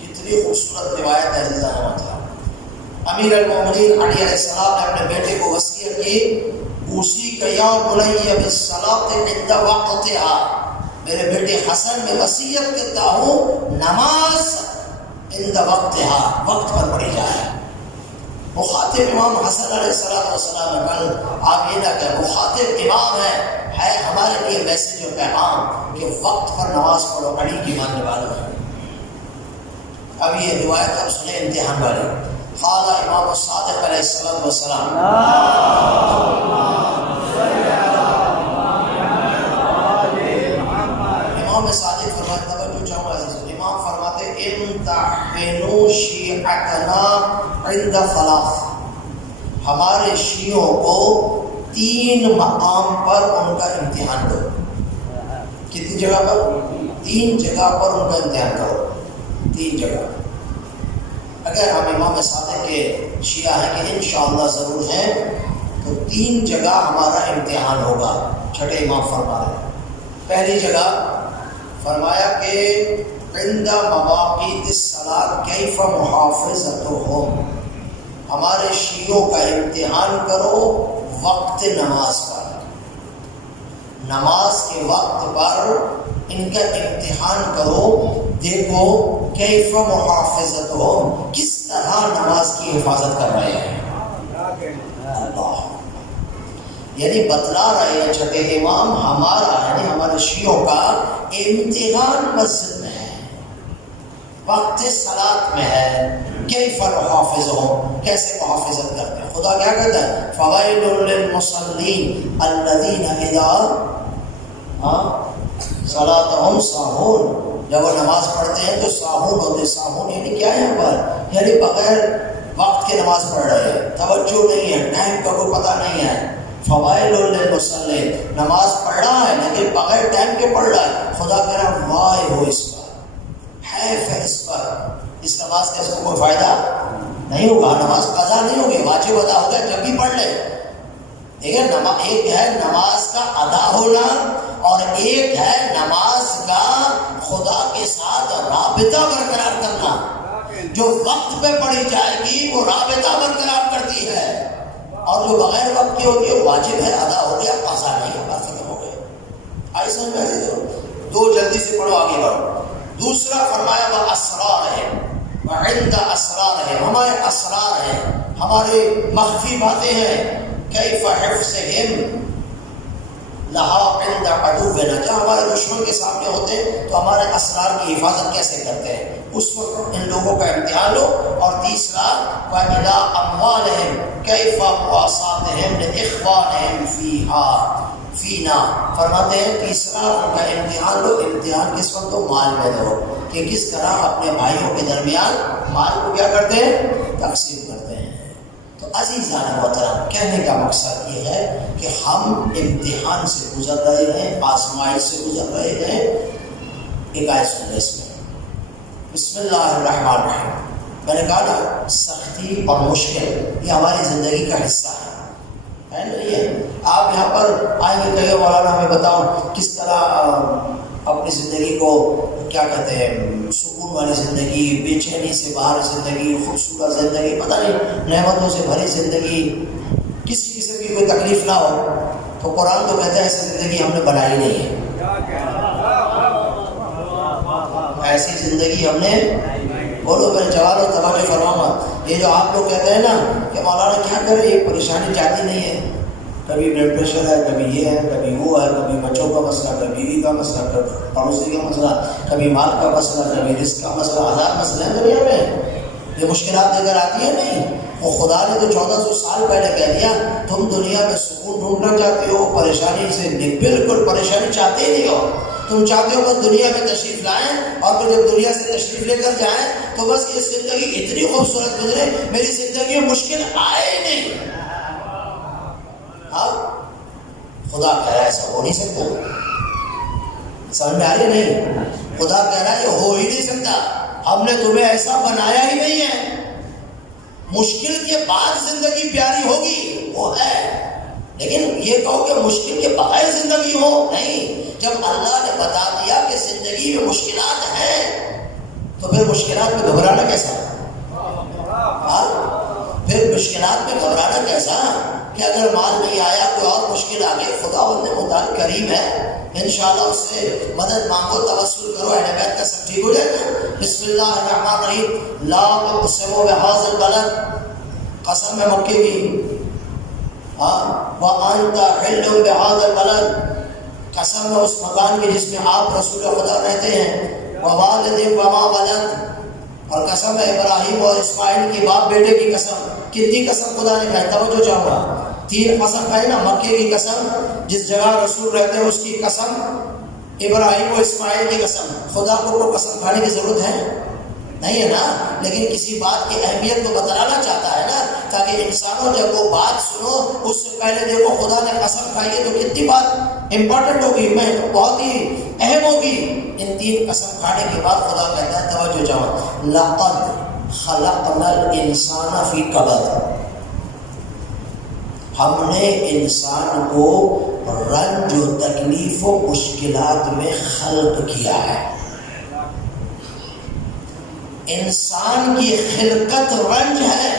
کتنی خوبصورت روایت ہے عزیزان محترم۔ امیر المومنین علی علیہ السلام نے اپنے بیٹے کو وصیت کی، اوصیک یا بنی بالصلاۃ عند وقتہا، میرے بیٹے حسن میں وصیت کرتا ہوں نماز عند وقتہا، وقت پر پڑھی جائے۔ مخاطب امام حسن علیہ السلام ہے، کل آپ یہ نہ کہیں مخاطب امام ہے ہمارے لیے میسج و پیغام کہ وقت پر نماز پڑھو، علی کی ماننے والوں ہے۔ اب یہ روایت آپ سنیں امتحان والی۔ قال امام الصادق علیہ السلام، امام صادق فرماتے، توجہ چاہوں گا عزیزو، امام فرماتے امتحنوا شیعتنا عند ثلاث، ہمارے شیعوں کو 3 مقام پر ان کا امتحان دو۔ کتنی جگہ پر؟ 3 جگہ پر ان کا امتحان کرو، 3 جگہ۔ اگر ہم امام صادق کے شیعہ ہیں کہ انشاءاللہ ضرور ہیں، تو 3 جگہ ہمارا امتحان ہوگا۔ چھٹے امام فرما رہے ہیں، پہلی جگہ فرمایا کہ عند مواقیت الصلاۃ کیف محافظتہم، ہمارے شیعوں کا امتحان کرو وقت نماز پر، نماز کے وقت پر ان کا امتحان کرو، دیکھو کیف محافظتہم، کس طرح نماز کی حفاظت کر رہے ہیں۔ اللہ، یعنی بتلا رہے ہیں چھٹے امام ہمارا یعنی ہمارے شیعوں کا امتحان مسجد میں ہے، وقت صلاۃ میں ہے، کیف نحافظہم، کیسے محافظت کرتے ہیں۔ خدا کیا کہتا ہے؟ فویل للمصلین الذین اذا صلاتہم ساہون، جب وہ نماز پڑھتے ہیں تو ساہون ہوتے، ساہون یعنی کیا ہے یہاں پر؟ یعنی بغیر وقت کے نماز پڑھ رہے ہیں، توجہ نہیں ہے، ٹائم کا کوئی پتہ نہیں ہے۔ فوائل للمصلین، نماز پڑھ رہا ہے لیکن بغیر ٹائم کے پڑھ رہا ہے، خدا کہہ رہا ہے وائے ہو اس پر، حیف ہے اس پر، اس نماز کا اس کو کوئی فائدہ نہیں ہوگا، نماز قضا نہیں ہوگی، واجب ادا ہوگا جب بھی پڑھ لے. دیکھیں ایک ہے نماز کا ادا ہونا اور ایک ہے نماز کا خدا کے ساتھ رابطہ برقرار کرنا. جو وقت پہ پڑھی جائے گی وہ رابطہ برقرار کرتی ہے، اور جو بغیر وقت کی ہوتی ہے واجب ہے، ادا ہو گیا، قضا نہیں ہے، بات ختم ہو گئی. ایسا دو جلدی سے پڑھو، آگے بڑھو. دوسرا فرمایا وہ اسرار ہے، وعند اسرار ہے، ہمارے اسرار ہیں، ہمارے مخفی باتیں ہیں. کیف حفظہم لہا عند عدونا، جب ہمارے دشمن کے سامنے ہوتے ہیں تو ہمارے اسرار کی حفاظت کیسے کرتے ہیں، اس وقت ان لوگوں کا امتحان لو. اور تیسرا وَإِلَىٰ أَمْوَالِهِمْ كَيْفَ مُوَاسَاتِهِمْ لِإِخْوَانِهِمْ فِينَا، فرماتے ہیں تیسرا ان کا امتحان لو. امتحان کس وقت دو؟ مال میں دو، کہ کس طرح اپنے بھائیوں کے درمیان مال کو کیا کرتے ہیں؟ تقسیم کرتے ہیں. تو عزیزان محترم، کہنے کا مقصد یہ ہے کہ ہم امتحان سے گزر رہے ہیں، آزمائش سے گزر رہے ہیں. ایک آیت سن لیں اس میں، بسم اللہ الرحمن الرحیم. میں نے کہا نا سختی اور مشکل یہ ہماری زندگی کا حصہ ہے نا. یہ آپ یہاں پر آئیں گے کہیں مولانا ہمیں بتاؤ کس طرح اپنی زندگی کو کیا کہتے ہیں، سکون والی زندگی، بے چینی سے باہر زندگی، خوبصورت زندگی، پتہ نہیں نعمتوں سے بھری زندگی، کسی قسم کی کوئی تکلیف نہ ہو. تو قرآن تو کہتا ہے ایسی زندگی ہم نے بنائی نہیں ہے، ایسی زندگی ہم نے، بولو میرے جواب اور توجہ فرماؤں گا. یہ جو آپ لوگ کہتے ہیں نا کہ مولانا کیا کرے، یہ پریشانی جاتی نہیں ہے، کبھی بلڈ پریشر ہے، کبھی یہ ہے، کبھی وہ ہے، کبھی بچوں کا مسئلہ، کبھی بیوی کا مسئلہ، کبھی پڑوسی کا مسئلہ، کبھی مال کا مسئلہ، کبھی رزق کا مسئلہ. ہزار مسئلے ہیں دنیا میں، یہ مشکلات لے کر آتی ہیں. نہیں، وہ خدا نے تو 1400 سال پہلے کہہ دیا تم دنیا میں سکون ڈھونڈنا چاہتے ہو، پریشانی سے بالکل پریشانی چاہتے ہی نہیں ہو. تم چاہتے ہو بس دنیا میں تشریف لائیں، اور پھر جب دنیا سے تشریف لے کر جائیں تو بس یہ زندگی اتنی خوبصورت گزرے، میری زندگی میں مشکل آئے ہی نہیں. اب خدا کہہ رہا ہے ایسا ہو نہیں سکتا. سمجھ میں آ رہی نہیں؟ خدا کہہ رہا ہے یہ ہو ہی نہیں سکتا، ہم نے تمہیں ایسا بنایا ہی نہیں ہے. مشکل کے بعد زندگی پیاری ہوگی وہ ہے، لیکن یہ کہو کہ مشکل کے بغیر زندگی ہو نہیں. جب اللہ نے بتا دیا کہ زندگی میں مشکلات ہیں تو پھر مشکلات میں گھبرانا کیسا؟ پھر مشکلات میں گھبرانا کیسا کہ اگر مال نہیں آیا، کوئی اور مشکل آ گئی، خدا متعال کریم ہے، انشاءاللہ اس سے مدد مانگو، توسل کرو، اہل بیت کا سب ٹھیک ہو جائے گا. بسم اللہ الرحمن الرحیم. لا اقسم بہذا البلد، قسم ہے مکے کی، وانت حل بہذا البلد، قسم ہے اس مکان کی جس میں آپ رسول خدا رہتے ہیں، ووالد وما ولد، اور قسم ہے ابراہیم اور اسماعیل کی باپ بیٹے کی قسم. کتنی قسم خدا نے کہا؟ توجہ چاہوں گا. 3 قسم کہے نا، مکے کی قسم، جس جگہ رسول رہتے ہیں اس کی قسم، ابراہیم و اسماعیل کی قسم. خدا کو قسم کھانے کی ضرورت ہے نہیں ہے نا، لیکن کسی بات کی اہمیت کو بتلانا چاہتا ہے نا، تاکہ انسانوں جب وہ بات سنو اس سے پہلے دیکھو خدا نے قسم کھائی ہے تو کتنی بات امپورٹنٹ ہوگی، میں بہت ہی اہم ہوگی. ان 3 قسم کھانے کے بعد خدا کہتا ہے، توجہ چاہو، لقد خلقنا الانسان فی کبد، ہم نے انسان کو رنج و تکلیف و مشکلات میں خلق کیا ہے. انسان کی خلقت رنج ہے،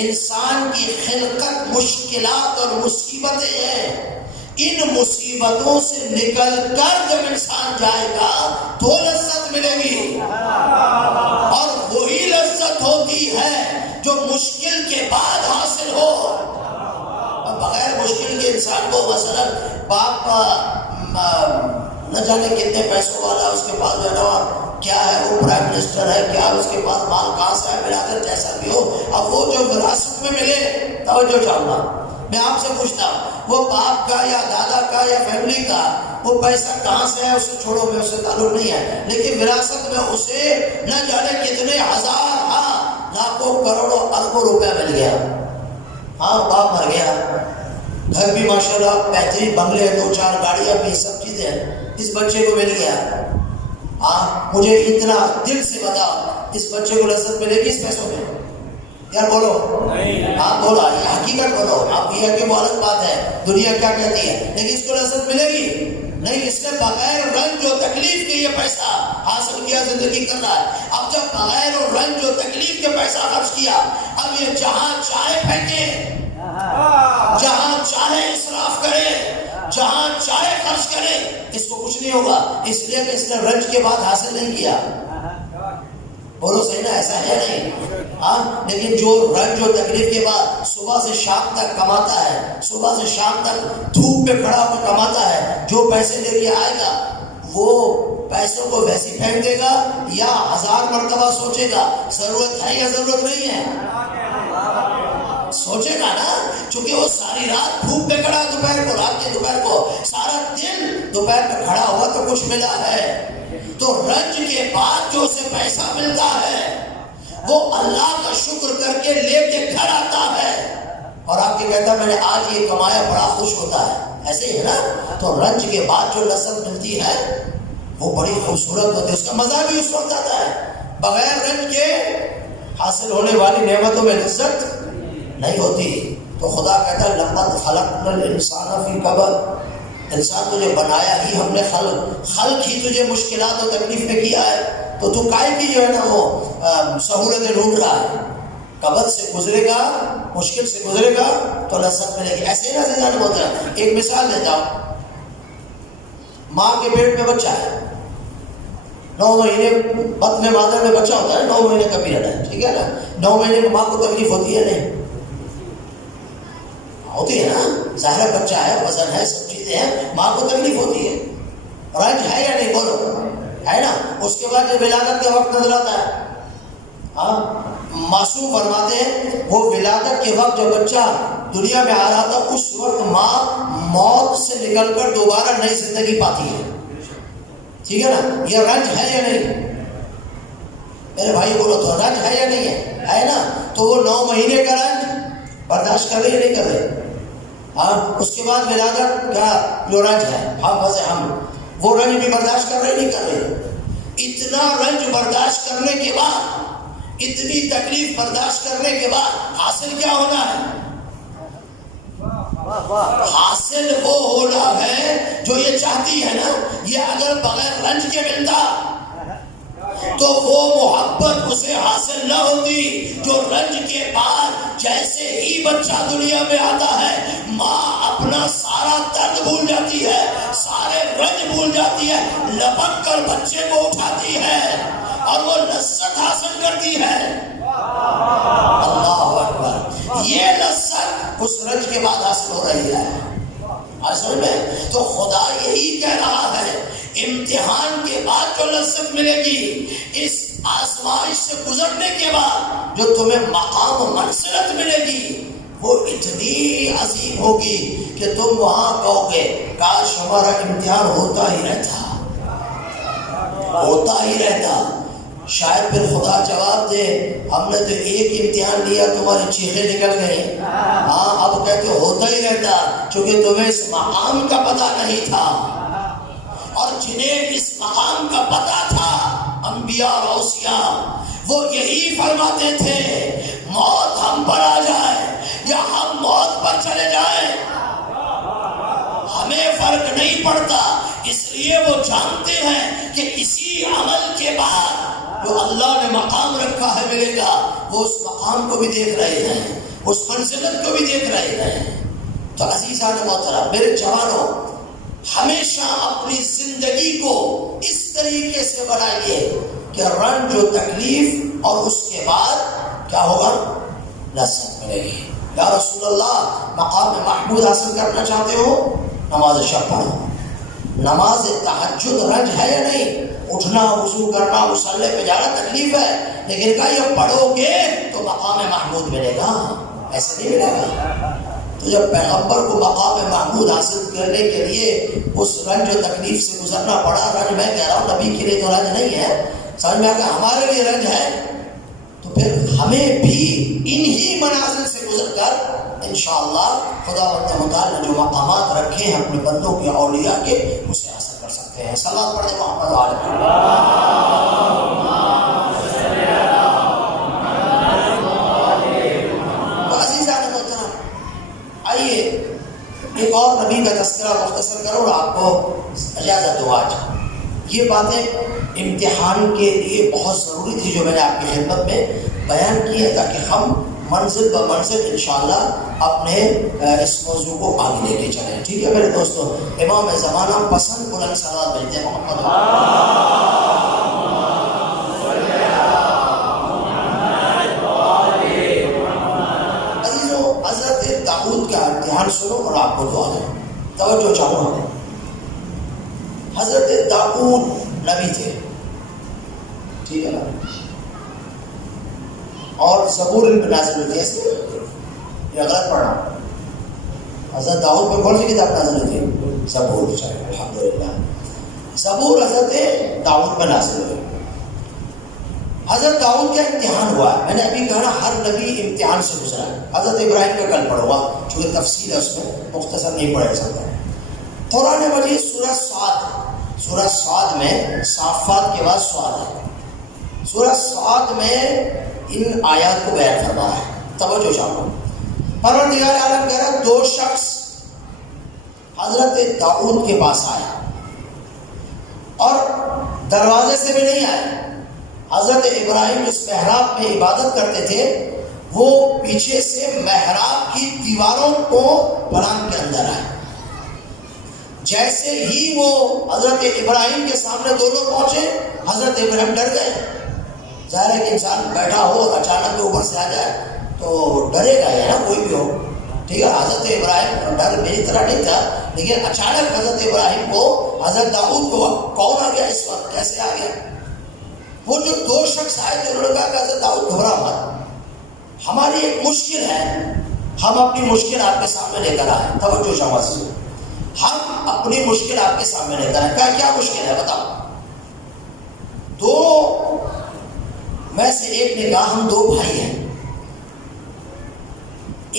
انسان کی خلقت مشکلات اور مصیبتیں ہیں. ان مصیبتوں سے نکل کر جب انسان جائے گا تو لذت ملے گی، اور وہی لذت ہوتی ہے جو مشکل کے بعد حاصل ہو. بغیر مشکل کے انسان کو مثلا باپ نہ جانے کتنے پیسوں والا، اس کے پاس بیٹھا کیا ہے، وہ پرائم منسٹر ہے، کیا اس کے پاس مال کہاں سے ہے، ملا کر جیسا بھی ہو، اب وہ جو وراثت میں ملے، توجہ چاہوں گا میں آپ سے پوچھتا ہوں، وہ باپ کا یا دادا کا یا فیملی کا وہ پیسہ کہاں سے ہے، اسے چھوڑو، میں اسے تعلق نہیں ہے، لیکن وراثت میں اسے نہ جانے کتنے ہزار لاکھوں کروڑوں اربوں روپیہ مل گیا. ہاں باپ مر گیا، گھر بھی ماشاءاللہ بہترین بنگلے، 2-4 گاڑیاں بھی، سب چیزیں اس بچے کو مل گیا. مجھے اتنا دل سے بتا، اس بچے کو لذت ملے گی اس پیسوں میں؟ یار بولو آپ بولو، حقیقت بولو آپ، یہ کہ وہ الگ بات ہے دنیا کیا کہتی ہے، لیکن اس کو لذت ملے گی نہیں. اس نے بغیر رنج و تکلیف کے یہ پیسہ حاصل کیا، زندگی کر رہا ہے. اب جب بغیر اور رنج و تکلیف کے پیسہ خرچ کیا، اب یہ جہاں چاہے پھینکے، جہاں چاہے اسراف کرے، جہاں چاہے خرچ کرے، اس کو کچھ نہیں ہوگا، اس لیے کہ اس نے رنج کے بعد حاصل نہیں کیا. بولو صحیح نا، ایسا ہے نہیں؟ ہاں، لیکن جو رنج و تکلیف کے بعد صبح سے شام تک کماتا ہے، صبح سے شام تک دھوپ پہ کھڑا ہو کر کماتا ہے، جو پیسے لے کے آئے گا وہ پیسوں کو ویسے پھینک دے گا یا 1000 مرتبہ سوچے گا ضرورت ہے یا ضرورت نہیں ہے؟ سوچے گا نا، چونکہ وہ ساری رات دھوپ پہ کھڑا، دوپہر کو، رات کے دوپہر کو سارا دن دوپہر پہ کھڑا ہوا تو کچھ ملا ہے. تو رنج کے بعد جو اسے پیسہ ملتا ہے وہ اللہ کا شکر کر کے لے کے گھر آتا ہے اور آپ کے کہتا ہے میں نے آج یہ کمایا، بڑا خوش ہوتا ہے. ایسے ہی ہے نا. تو رنج کے بعد جو لذت ملتی ہے وہ بڑی خوبصورت ہوتی ہے، اس کا مزہ بھی اس وقت آتا ہے. بغیر رنج کے حاصل ہونے والی نعمتوں میں لذت نہیں ہوتی. تو خدا کہتا ہے لقد خلقنا الانسان فی کبد، انسان تجھے بنایا ہی ہم نے، خلق ہی تجھے مشکلات و تکلیف میں کیا ہے، تو تو کائے کی جو ہے نا وہ سہولتیں ڈھونڈ رہا ہے. کبد سے گزرے گا، مشکل سے گزرے گا تو لذت ملے گی. ایسے ہی نہ زندہ نہیں ہوتا ہے. ایک مثال دیتا ہوں، ماں کے پیٹ میں بچہ ہے، 9 مہینے بطن مادر میں بچہ ہوتا ہے، 9 مہینے کا پیریڈ ہے، ٹھیک ہے نا. 9 مہینے میں ماں کو تکلیف ہوتی ہے نہیں؟ ہوتی ہے نا. ظاہر بچہ ہے، وزن ہے، سب چیزیں ہیں، ماں کو تکلیف ہوتی ہے. رنج ہے یا نہیں؟ بولو ہے نا. اس کے بعد جب ولادت کا وقت نظر آتا ہے، ہاں معصوم فرماتے ہیں وہ ولادت کے وقت جب بچہ دنیا میں آ رہا تھا، اس وقت ماں موت سے نکل کر دوبارہ نئی زندگی پاتی ہے. ٹھیک ہے نا. یہ رنج ہے یا نہیں؟ میرے بھائی بولو تو رنج ہے یا نہیں ہے نا. تو وہ 9 مہینے کا رنج برداشت کر رہے یا نہیں کر رہے؟ ہاں. اس کے بعد ولادت کا جو رنج ہے، ہم وہ رنج بھی برداشت کر رہے نہیں کر رہے. اتنا رنج برداشت کرنے کے بعد، اتنی تکلیف برداشت کرنے کے بعد حاصل کیا ہونا ہے؟ حاصل وہ ہونا ہے جو یہ چاہتی ہے نا. یہ اگر بغیر رنج کے ملتا تو وہ محبت اسے حاصل نہ ہوتی جو رنج کے بعد جیسے ہی بچہ دنیا میں آتا ہے، ماں اپنا سارا درد بھول جاتی ہے، سارے رنج بھول جاتی ہے، لپک کر بچے کو اٹھاتی ہے اور وہ لذت حاصل کرتی ہے. اللہ اکبر. یہ لذت اس رنج کے بعد حاصل ہو رہی ہے اصل میں. تو خدا یہی کہہ رہا ہے امتحان کے بعد جو لذت ملے گی، اس آزمائش سے گزرنے کے بعد جو تمہیں مقام و منزلت ملے گی، وہ اتنی عظیم ہوگی کہ تم وہاں کہو گے کاش ہمارا امتحان ہوتا ہی رہتا، ہوتا ہی رہتا. شاید پھر خدا جواب دے ہم نے تو ایک امتحان لیا، تمہاری چیخیں نکل گئی. ہاں اب کہتے ہوتا ہی رہتا، چونکہ تمہیں اس مقام کا پتہ نہیں تھا. اور جنہیں اس مقام کا پتہ تھا، انبیاء اور اوصیاء، وہ یہی فرماتے تھے موت ہم پر آ جائے یا ہم موت پر چلے جائیں، ہمیں فرق نہیں پڑتا. اس لیے وہ جانتے ہیں کہ اسی عمل کے بعد جو اللہ نے مقام رکھا ہے ملے گا. وہ اس مقام کو بھی دیکھ رہے ہیں، اس منزلت کو بھی دیکھ رہے ہیں. تو عزیزان محترم، میرے جوانوں، ہمیشہ اپنی زندگی کو اس طریقے سے بنائیے کہ رنج و تکلیف اور اس کے بعد کیا ہوگا؟ لذت ملے گی. یا رسول اللہ، مقام محمود حاصل کرنا چاہتے ہو؟ نماز شب پڑھو. نماز تہجد رنج ہے یا نہیں؟ اٹھنا، وضو کرنا، مصلی پہ جانا تکلیف ہے، لیکن کہا یہ پڑھو گے تو مقام محمود ملے گا. ایسے نہیں ملے گا. تو جب پیغمبر کو مقام محمود حاصل کرنے کے لیے اس رنج و تکلیف سے گزرنا پڑا، رنج میں کہہ رہا ہوں نبی کے لیے تو رنج نہیں ہے، سمجھ میں آ گیا، ہمارے لیے رنج ہے، تو پھر ہمیں بھی انہی منازل سے گزر کر انشاءاللہ خداوند متعال نے جو مقامات رکھے ہیں اپنے بندوں کے، اولیاء کے، اسے حاصل کر سکتے ہیں. صلوات پڑھیں محمد علیہ. یہ باتیں امتحان کے لیے بہت ضروری تھی جو میں نے آپ کی خدمت میں بیان کی ہے، تاکہ ہم منزل ب منزل انشاءاللہ اپنے اس موضوع کو آگے لے کے چلیں. ٹھیک ہے میرے دوستو، امام زمانہ پسند بلند صلوات بھیجتے ہیں محمد. عزیزو، حضرت داؤد کا امتحان سنو اور آپ کو دعا دیں. توجہ چاہوں گا. حضرت داؤد نبی تھے، ٹھیک ہے نا، اور زبور بھی نازل ہوئی تھی. یہ غلط پڑھا. حضرت داؤد پر کون سی کتاب نازل ہوئی تھی؟ زبور. الحمدللہ زبور حضرت داؤد پر نازل ہوئی. حضرت داؤد کا امتحان ہوا ہے. میں نے ابھی کہا نا ہر نبی امتحان سے گزرا ہے. حضرت ابراہیم کا کل پڑھا ہوا، چونکہ تفصیل ہے اس میں مختصر نہیں پڑھا سکتا. قرآن مجید سورہ صاد میں صافات کے بعد سواد ہے. سورہ صاد میں ان آیات کو بیان فرمایا ہے. توجہ چاہوں. پروردگار عالم کہہ رہا دو شخص حضرت داؤد کے پاس آیا اور دروازے سے بھی نہیں آئے. حضرت ابراہیم جس محراب میں عبادت کرتے تھے وہ پیچھے سے محراب کی دیواروں کو بلان کے اندر آئے. جیسے ہی وہ حضرت ابراہیم کے سامنے دونوں پہنچے، حضرت ابراہیم ڈر گئے. ظاہر ہے کہ انسان بیٹھا ہو اور اچانک کے اوپر سے آ جائے تو ڈرے گا یا نا، کوئی بھی ہو. ٹھیک ہے، حضرت ابراہیم ڈر میری طرح نہیں تھا، لیکن اچانک حضرت ابراہیم کو، حضرت داؤد کو کون آ گیا اس وقت، کیسے آ گیا؟ وہ جو دو شخص آئے تھے انہوں نے کہا کہ حضرت داؤد گھبرا مت، ہماری ایک مشکل ہے، ہم اپنی مشکل آپ کے سامنے لے کر آئے. توجہ چاہوں سے، ہم اپنی مشکل آپ کے سامنے لے کر آئے. کیا مشکل ہے بتاؤ؟ دو میں سے ایک نے کہا ہم دو بھائی ہیں،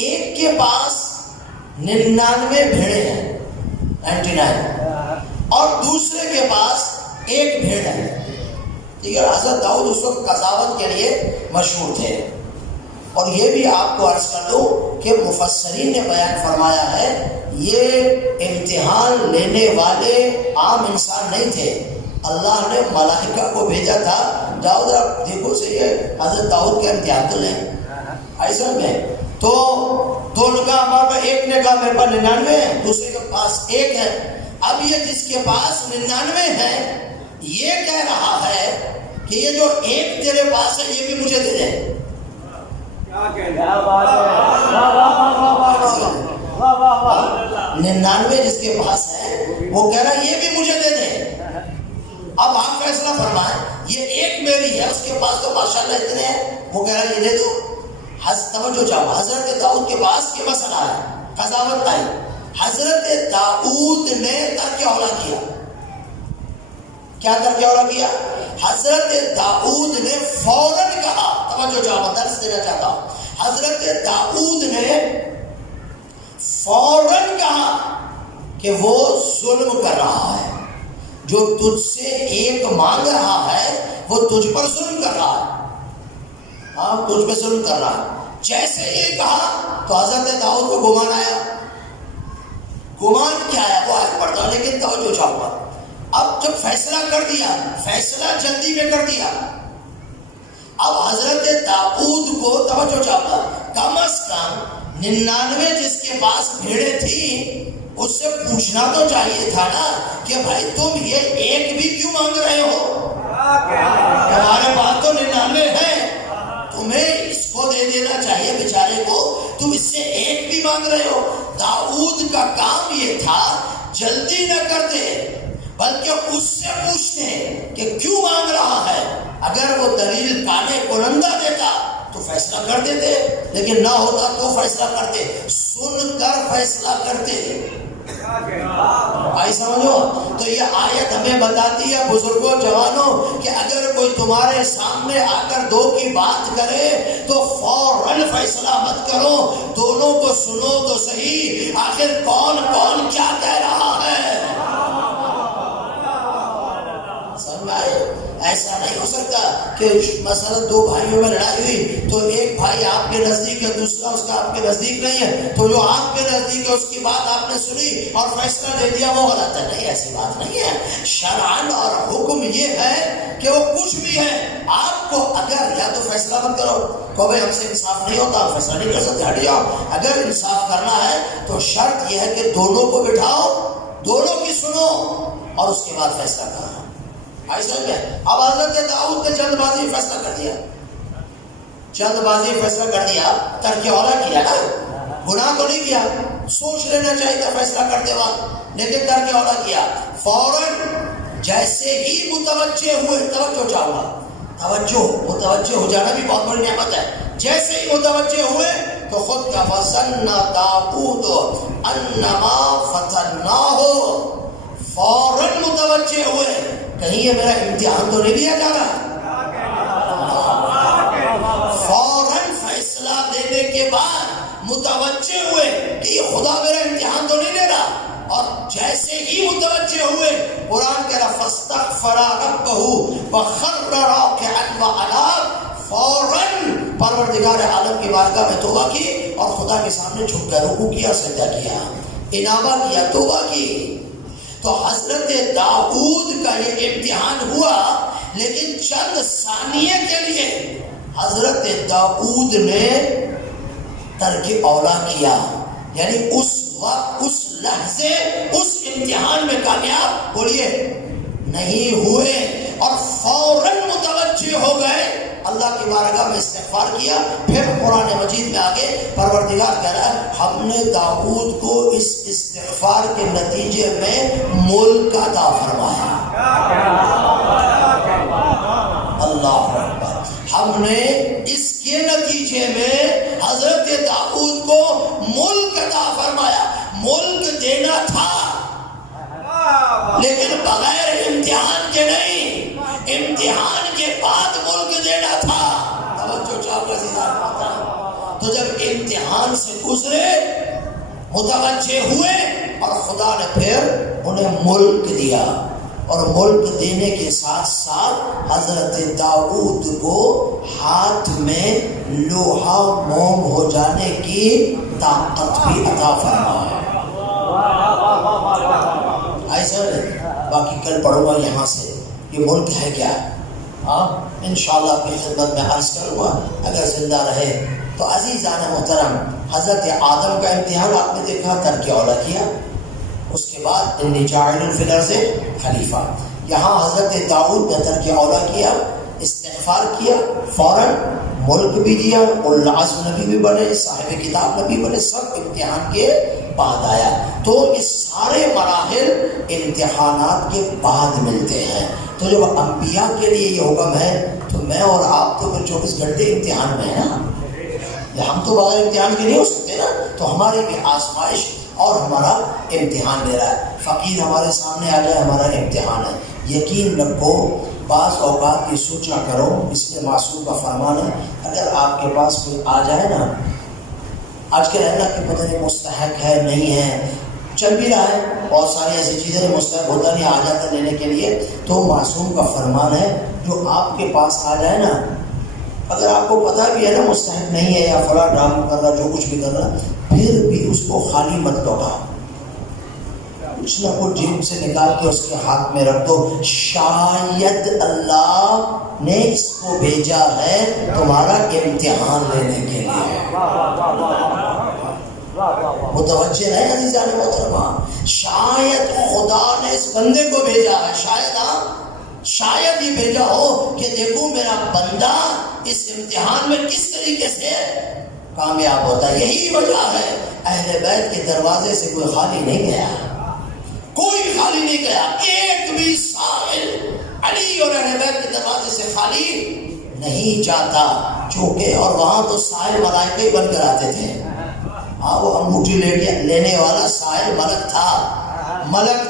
ایک کے پاس 99 بھیڑیں ہیں، 99، اور دوسرے کے پاس ایک بھیڑ ہے. ٹھیک ہے. حضرت داؤد اس وقت قضاوت کے لیے مشہور تھے. اور یہ بھی آپ کو عرض کر دوں کہ مفسرین نے بیان فرمایا ہے یہ امتحان لینے والے عام انسان نہیں تھے. اللہ نے ملائکہ کو بھیجا تھا. داؤد آپ دیکھو صحیح ہے، حضرت داؤد کے امتحان تو لیں ایسا میں تو دونوں کا ہمارے پاس، ایک نے کہا میرے پاس 99 ہے، دوسرے کے پاس ایک ہے. اب یہ جس کے پاس 99 ہے یہ کہہ رہا ہے کہ یہ جو ایک تیرے پاس ہے یہ بھی مجھے دے دے. 99 جس کے پاس ہے وہ کہہ رہا ہے یہ بھی مجھے دے دے. اب آپ فیصلہ فرمائیں، یہ ایک میری ہے، اس کے پاس تو ماشاءاللہ اتنے ہیں، وہ کہہ رہا ہے یہ دے دو. توجہ چاہو، حضرت داؤد کے پاس یہ مسئلہ ہے، قضاوت آئی. حضرت داؤد نے ترک اولا کیا. کیا ترک اولا کیا؟ حضرت داؤد نے فوراً کہا، توجہ چاہو درس دینا چاہتا ہوں، حضرت داؤد نے فوراً کہا کہ وہ ظلم کر رہا ہے. جو تجھ سے ایک مانگ رہا ہے وہ تجھ پر ظلم کر رہا ہے. ہاں، تجھ پہ ظلم کر رہا ہے. جیسے یہ کہا تو حضرت داؤد کو گمان آیا. گمان کیا ہے وہ آیت پڑھتا ہوں، لیکن توجہ چاہوں گا. اب جب فیصلہ کر دیا، فیصلہ جلدی میں کر دیا، اب حضرت داؤد کو توجہ چاہوں گا، کم از کم 99 جس کے پاس بھیڑیں تھی اس سے پوچھنا تو چاہیے تھا نا کہ بھائی تم یہ ایک بھی کیوں مانگ رہے ہو؟ ہمارے پاس تو 99 ہے، تمہیں اس کو دے دینا چاہیے بیچارے کو، تم اس سے ایک بھی مانگ رہے ہو. داؤد کا کام یہ تھا جلدی نہ کرتے بلکہ اس سے پوچھتے کہ کیوں مانگ رہا ہے. اگر وہ دلیل کانے کنندہ دیتا تو فیصلہ کر دیتے، لیکن نہ ہوتا تو فیصلہ کرتے، سن کر فیصلہ کرتے. آئی سمجھو؟ تو یہ آیت ہمیں بتاتی ہے بزرگوں، جوانوں، کہ اگر کوئی تمہارے سامنے آ کر دو کی بات کرے تو فوراً فیصلہ مت کرو، دونوں کو سنو تو صحیح، آخر کون کون کیا کہہ رہا ہے. ایسا نہیں ہو سکتا کہ مثلا دو بھائیوں میں لڑائی ہوئی تو ایک بھائی آپ کے نزدیک ہے, دوسرا اس کا آپ کے نزدیک نہیں ہے, تو جو آپ کے نزدیک ہے اس کی بات آپ نے سنی اور فیصلہ دے دیا وہ غلط ہے. نہیں, ایسی بات نہیں ہے. شرعاً اور حکم یہ ہے کہ وہ کچھ بھی ہے آپ کو اگر یا تو فیصلہ مت کرو, کو بھائی ہم سے انصاف نہیں ہوتا, فیصلہ نہیں کر سکتے, ہٹ جاؤ. اگر انصاف کرنا ہے تو شرط یہ ہے کہ دونوں کو بٹھاؤ, دونوں کی سنو اور اس کے بعد فیصلہ کرو. ایسا ہے. اب حضرت داؤد نے جلد بازی فیصلہ کر دیا, جلد بازی فیصلہ کر دیا, ترک اولا کیا نا, گناہ تو نہیں کیا, سوچ لینا چاہیے فیصلہ کرتے وقت, لیکن ترک اولا کیا. فوراً جیسے ہی متوجہ ہوئے, توجہ چاہوں گا, توجہ, متوجہ ہو جانا بھی بہت بڑی نعمت ہے. جیسے ہی متوجہ ہوئے تو خود کا وزن داؤد انما فتناہ, فوراً متوجہ ہوئے کہیں یہ میرا امتحان تو نہیں لیا جا رہا. فوراً فیصلہ دینے کے بعد متوجہ ہوئے کہ یہ خدا میرا امتحان تو نہیں لے رہا, اور جیسے ہی متوجہ ہوئے قرآن کہہ رہا فاستغفر ربہ وخر راکعا واناب, فوراً پروردگار عالم کی بارگاہ میں توبہ کی اور خدا کے سامنے جھک کر رکوع کیا, سجدہ کیا, انابہ کیا, توبہ کی. تو حضرت داؤد کا یہ امتحان ہوا, لیکن چند ثانیے کے لیے حضرت داؤد نے ترک اولا کیا, یعنی اس وقت, اس لحظے, اس امتحان میں کامیاب بولیے نہیں ہوئے, اور فوراً متوجہ ہو گئے, اللہ کی بارگاہ میں استغفار کیا. پھر قرآن مجید میں آگے پروردگار کہہ رہا ہے ہم نے داؤد کو اس استغفار کے نتیجے میں ملک عطا فرمایا. اللہ اکبر. ہم نے اس کے نتیجے میں حضرت داؤد کو ملک عطا فرمایا. ملک دینا تھا لیکن بغیر امتحان کے نہیں, امتحان کے بعد ملک دینا تھا. توجہ چاہو عزیزان. تو جب امتحان سے گزرے, متوجہ ہوئے, اور خدا نے پھر انہیں ملک دیا, اور ملک دینے کے ساتھ ساتھ حضرت داؤد کو ہاتھ میں لوہا موم ہو جانے کی طاقت بھی عطا فرمایا. ایسا باقی کل پڑھوں گا یہاں سے یہ ملک ہے کیا, انشاءاللہ آپ کی خدمت میں عرض کروں گا اگر زندہ رہے. تو عزیزان محترم, حضرت آدم کا امتحان آپ نے دیکھا, ترک اولا کیا, اس کے بعد انی جاعل فی الارض خلیفہ. یہاں حضرت داؤد نے ترک اولا کیا, استغفار کیا, فوراً ملک بھی دیا, اولو العزم نبی بھی بنے, صاحب کتاب نبی بنے, سب امتحان کے بعد آیا. تو یہ سارے مراحل امتحانات کے بعد ملتے ہیں. تو جب انبیاء کے لیے یہ حکم ہے تو میں اور آپ تو پھر 24 گھنٹے امتحان میں ہیں نا, ہم تو بغیر امتحان کے نہیں ہو سکتے نا. تو ہماری بھی آزمائش اور ہمارا امتحان لے رہا ہے. فقیر ہمارے سامنے آ جائے, ہمارا امتحان ہے. یقین رکھو بعض اوقات یہ سوچا کرو, اس میں معصوم کا فرمان ہے, اگر آپ کے پاس کوئی آ جائے نا, آج کل اللہ کی پتہ نہیں مستحق ہے نہیں ہے, چل بھی رہا ہے, بہت ساری ایسی چیزیں مستحق ہوتا نہیں, آ جاتا لینے کے لیے, تو معصوم کا فرمان ہے جو آپ کے پاس آ جائے نا, اگر آپ کو پتہ بھی ہے نا مستحق نہیں ہے یا فلاں ڈرامہ کر رہا, جو کچھ بھی کر رہا, پھر بھی اس کو خالی مت لوٹاؤ, کچھ نہ کچھ جیب سے نکال کے اس کے ہاتھ میں رکھ دو. شاید اللہ نے اس کو بھیجا ہے تمہارا امتحان لینے کے لیے. متوجہ رہے عزیزان محترمہ, شاید خدا نے اس بندے کو بھیجا ہے, شاید یہ بھیجا ہو کہ دیکھو میرا بندہ اس امتحان میں کس طریقے سے کامیاب ہوتا ہے. یہی وجہ ہے اہل بیت کے دروازے سے کوئی خالی نہیں گیا, کوئی خالی نہیں گیا, ایک بھی سائل علی اور اہل بیت کے دروازے سے خالی نہیں جاتا. چونکہ اور وہاں تو سائل ملائکے بن کر آتے تھے. ہاں, وہ انگوٹھی لینے والا سائل ملک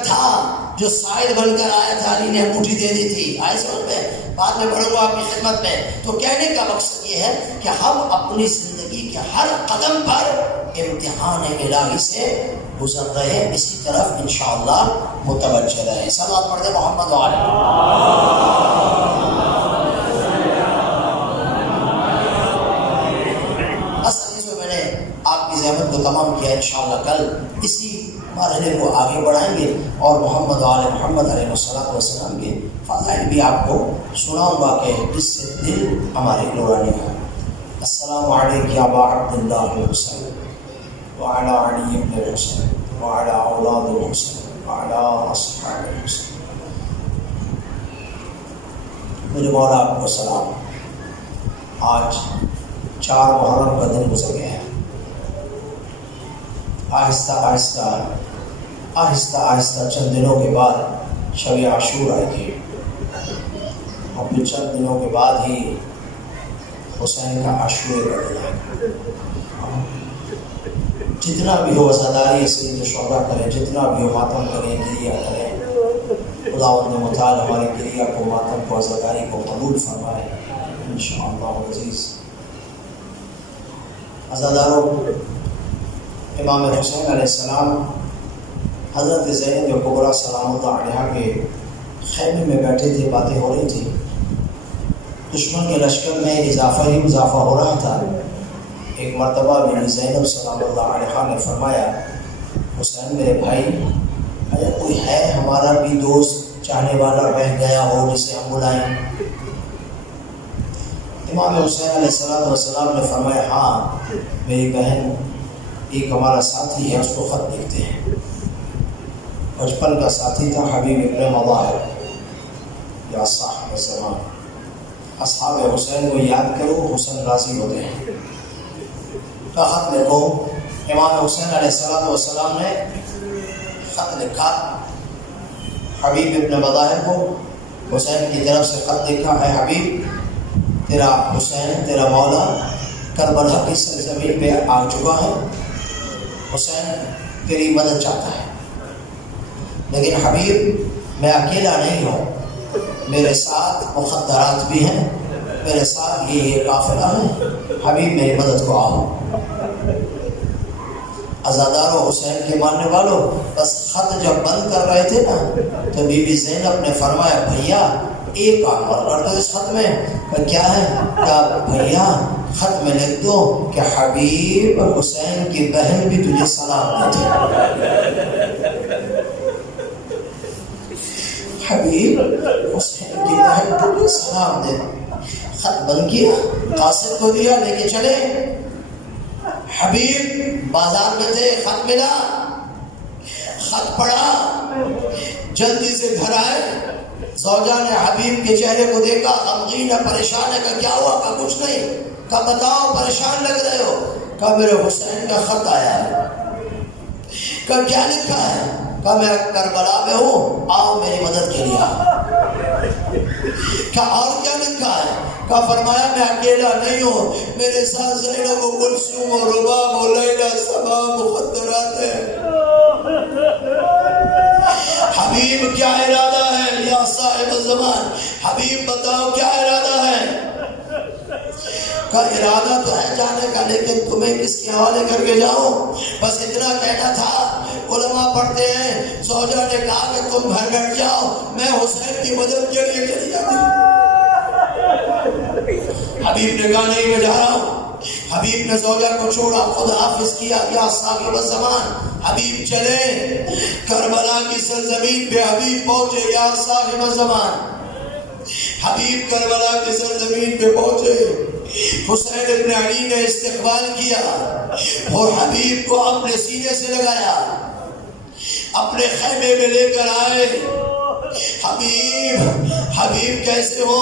تھا جو سائل بن کر آیا تھا, علی نے انگوٹھی دے دی تھی. آئے سمجھ میں, بعد میں پڑھوں گا آپ کی خدمت میں. تو کہنے کا مقصد یہ ہے کہ ہم اپنی زندگی کے ہر قدم پر امتحان الہی سے گزر رہے ہیں، اسی طرف انشاءاللہ متوجہ رہے. صلوات پڑھ دیں محمد و علیہ. آپ کی زحمت کو تمام کیا. انشاءاللہ کل اسی مرحلے کو آگے بڑھائیں گے اور محمد و آل محمد علیہ السلام کے فضائل بھی آپ کو سناؤں گا کہ جس سے دل ہمارے نورانی ہے. السلام علیکم یا ابا عبداللہ الحسین وعلی علی ابن الحسین وعلی اولاد الحسین وعلی اصحاب الحسین. میرے مولا آپ کو سلام. آج 4 محرم کا دن گزر گیا ہے. آہستہ آہستہ چند دنوں کے بعد شب عاشور آئی تھی اور پھر چند دنوں کے بعد ہی حسین کا عاشور کا دن آئے. جتنا بھی ہو عزاداری سید شہداء کریں، جتنا بھی ہو ماتم کریں، گریہ کریں. خداوند متعال ہمارے گریہ کو، ماتم کو، عزاداری کو قبول فرمائے انشاءاللہ عزیز. عزاداروں، امام حسین علیہ السلام حضرت زینب کبریٰ سلام اللہ علیہا کے خیمے میں بیٹھے تھے. باتیں ہو رہی تھی. دشمن کے لشکر میں اضافہ ہو رہا تھا. ایک مرتبہ بیوی زینب سلام اللہ علیہا نے فرمایا، حسین میرے بھائی، اگر کوئی ہے ہمارا بھی دوست چاہنے والا رہ گیا ہو جسے ہم بلائیں. امام حسین علیہ السلام نے فرمایا، ہاں میری بہن ایک ہمارا ساتھی ہے، اس کو خط لکھتے ہیں. بچپن کا ساتھی تھا حبیب ابن مظاہر. یا صاحب الزمان، اصحاب حسین کو یاد کرو، حسین راضی ہوتے ہیں. کا خط لکھو. امام حسین علیہ السلام نے خط لکھا حبیب ابن مظاہر کو. حسین کی طرف سے خط لکھا، اے حبیب، تیرا حسین تیرا مولا کربلا کی سرزمین پہ آ چکا ہے. حسین تیری مدد چاہتا ہے، لیکن حبیب میں اکیلا نہیں ہوں، میرے ساتھ مخدرات بھی ہیں، میرے ساتھ یہ قافلہ ہے. حبیب میری مدد کو آؤ. عزاداروں، حسین کے ماننے والوں، بس خط جب بند کر رہے تھے نا تو بی بی زینب نے فرمایا، بھیا ایک کام اور کر دو اس خط میں. کیا ہے؟ کہا بھیا خط میں لکھ دو کہ حبیب حسین کی بہن بھی تجھے سلام دیتے. حبیب حسین کی بہن تجھے سلام دے. خط بند کیا، قاصد کو دیا، لے کے چلے. حبیب بازار میں تھے، خط ملا، خط پڑھا، جلدی سے گھر آئے. زوجہ نے حبیب کے چہرے کو دیکھا، غمگین ہے، پریشان ہے. کہ کیا ہوا؟ کہ کچھ نہیں. کہ بتاؤ پریشان لگ رہے ہو. کہ میرے حسین کا خط آیا ہے. کہ کیا لکھا ہے؟ کہ میں کربلا میں ہوں، آؤ میری مدد کے لیے. کہ اور کیا لکھا ہے؟ کہ فرمایا میں اکیلا نہیں ہوں، میرے ساتھ زینب و کلثوم و رباب و لیلہ سبا مخدرات ہیں. حبیب کیا ارادہ ہے یا صاحب الزمان؟ حبیب بتاؤ کیا ارادہ ہے؟ کا ارادہ تو ہے جانے کا، لیکن تمہیں کس کے حوالے کر کے جاؤں؟ بس اتنا کہنا تھا. علماء پڑھتے ہیں زوجہ نے کہا کہ تم گھر بیٹھ جاؤ، میں حسین کی مدد کے لیے چلی جاتی. حبیب نے کہا نہیں، میں جا رہا ہوں. حبیب نے زوجہ کو چھوڑا، خود حافظ کیا. یا صاحب الزمان، حبیب چلے کربلا کی سرزمین پہ. حبیب پہنچے. یا صاحب الزمان، حبیب کربلا کی سرزمین پہ پہنچے. حسین ابن علی نے استقبال کیا اور حبیب کو اپنے سینے سے لگایا، اپنے خیمے میں لے کر آئے. حبیب کیسے ہو؟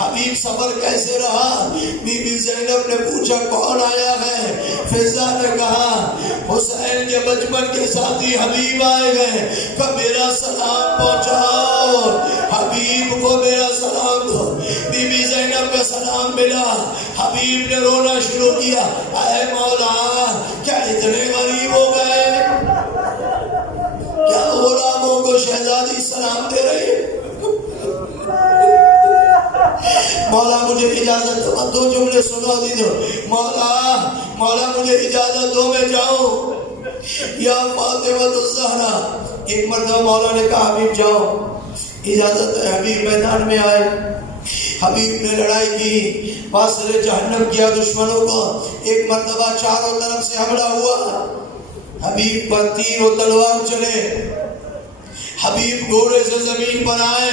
حبیب سفر کیسے رہا؟ بی بی زینب نے پوچھا کون آیا ہے؟ فضا نے کہا حسین کے بچپن کے ساتھی حبیب آئے گئے. کہ میرا سلام پہنچاؤ، حبیب کو میرا سلام دو. بی بی زینب کا سلام ملا. حبیب نے رونا شروع کیا، اے مولا کیا اتنے غریب ہو گئے؟ کیا غلاموں کو شہزادی سلام دے رہی ہے؟ مولا مجھے اجازت دو، 2 جملے سنا دیجو۔ مولا مجھے اجازت دو میں جاؤں یا فاطمہ الزہرا۔ ایک مرتبہ مولا نے کہا حبیب جاؤ، اجازت ہے۔ حبیب میدان میں آئے، حبیب نے لڑائی کی، فاصلے جہنم کیا دشمنوں کو۔ ایک مرتبہ چاروں طرف سے حملہ ہوا، حبیب پر تیر و تلوار چلے، حبیب گھوڑے سے زمین پر آئے،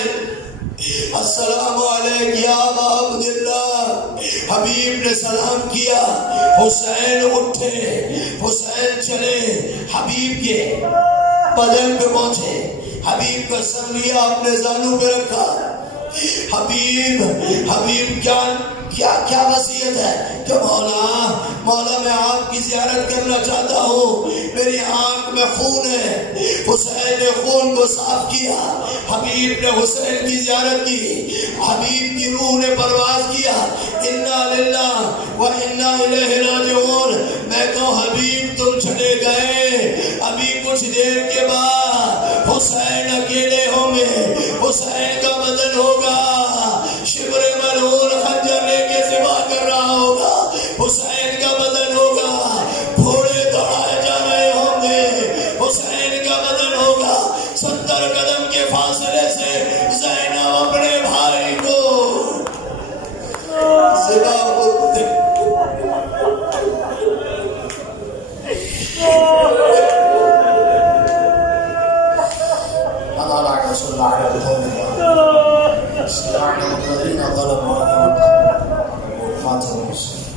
السلام علیک یا ابا عبداللہ۔ حبیب نے سلام کیا، حسین اٹھے، حسین چلے، حبیب کے بدن پہ پہنچے، حبیب کا سر لیا، اپنے زانوں پہ رکھا۔ حبیب کیا وصیت ہے کہ مولا میں آپ کی زیارت کرنا چاہتا ہوں، میری آنکھ میں خون ہے۔ حسین نے خون کو صاف کیا، حبیب نے حسین کی زیارت کی، حبیب کی روح نے پرواز کیا، انا للہ و انا الیہ راجعون۔ میں کہوں حبیب تم چلے گئے، ابھی کچھ دیر کے بعد حسین اکیلے ہوں گے، حسین کا بدن ہوگا شبر ملعون خنجر لے کے ذبح کر رہا ہوگا، حسین کا بدن ہوگا گھوڑے دوڑائے جا رہے ہوں گے، حسین کا بدن ہوگا 70 قدم کے فاصلے سے زینب اپنے بھائی کو ذبح ہوتے۔ اللہ صلی اللہ علیہ وسلم الذين ظلموا فاتهم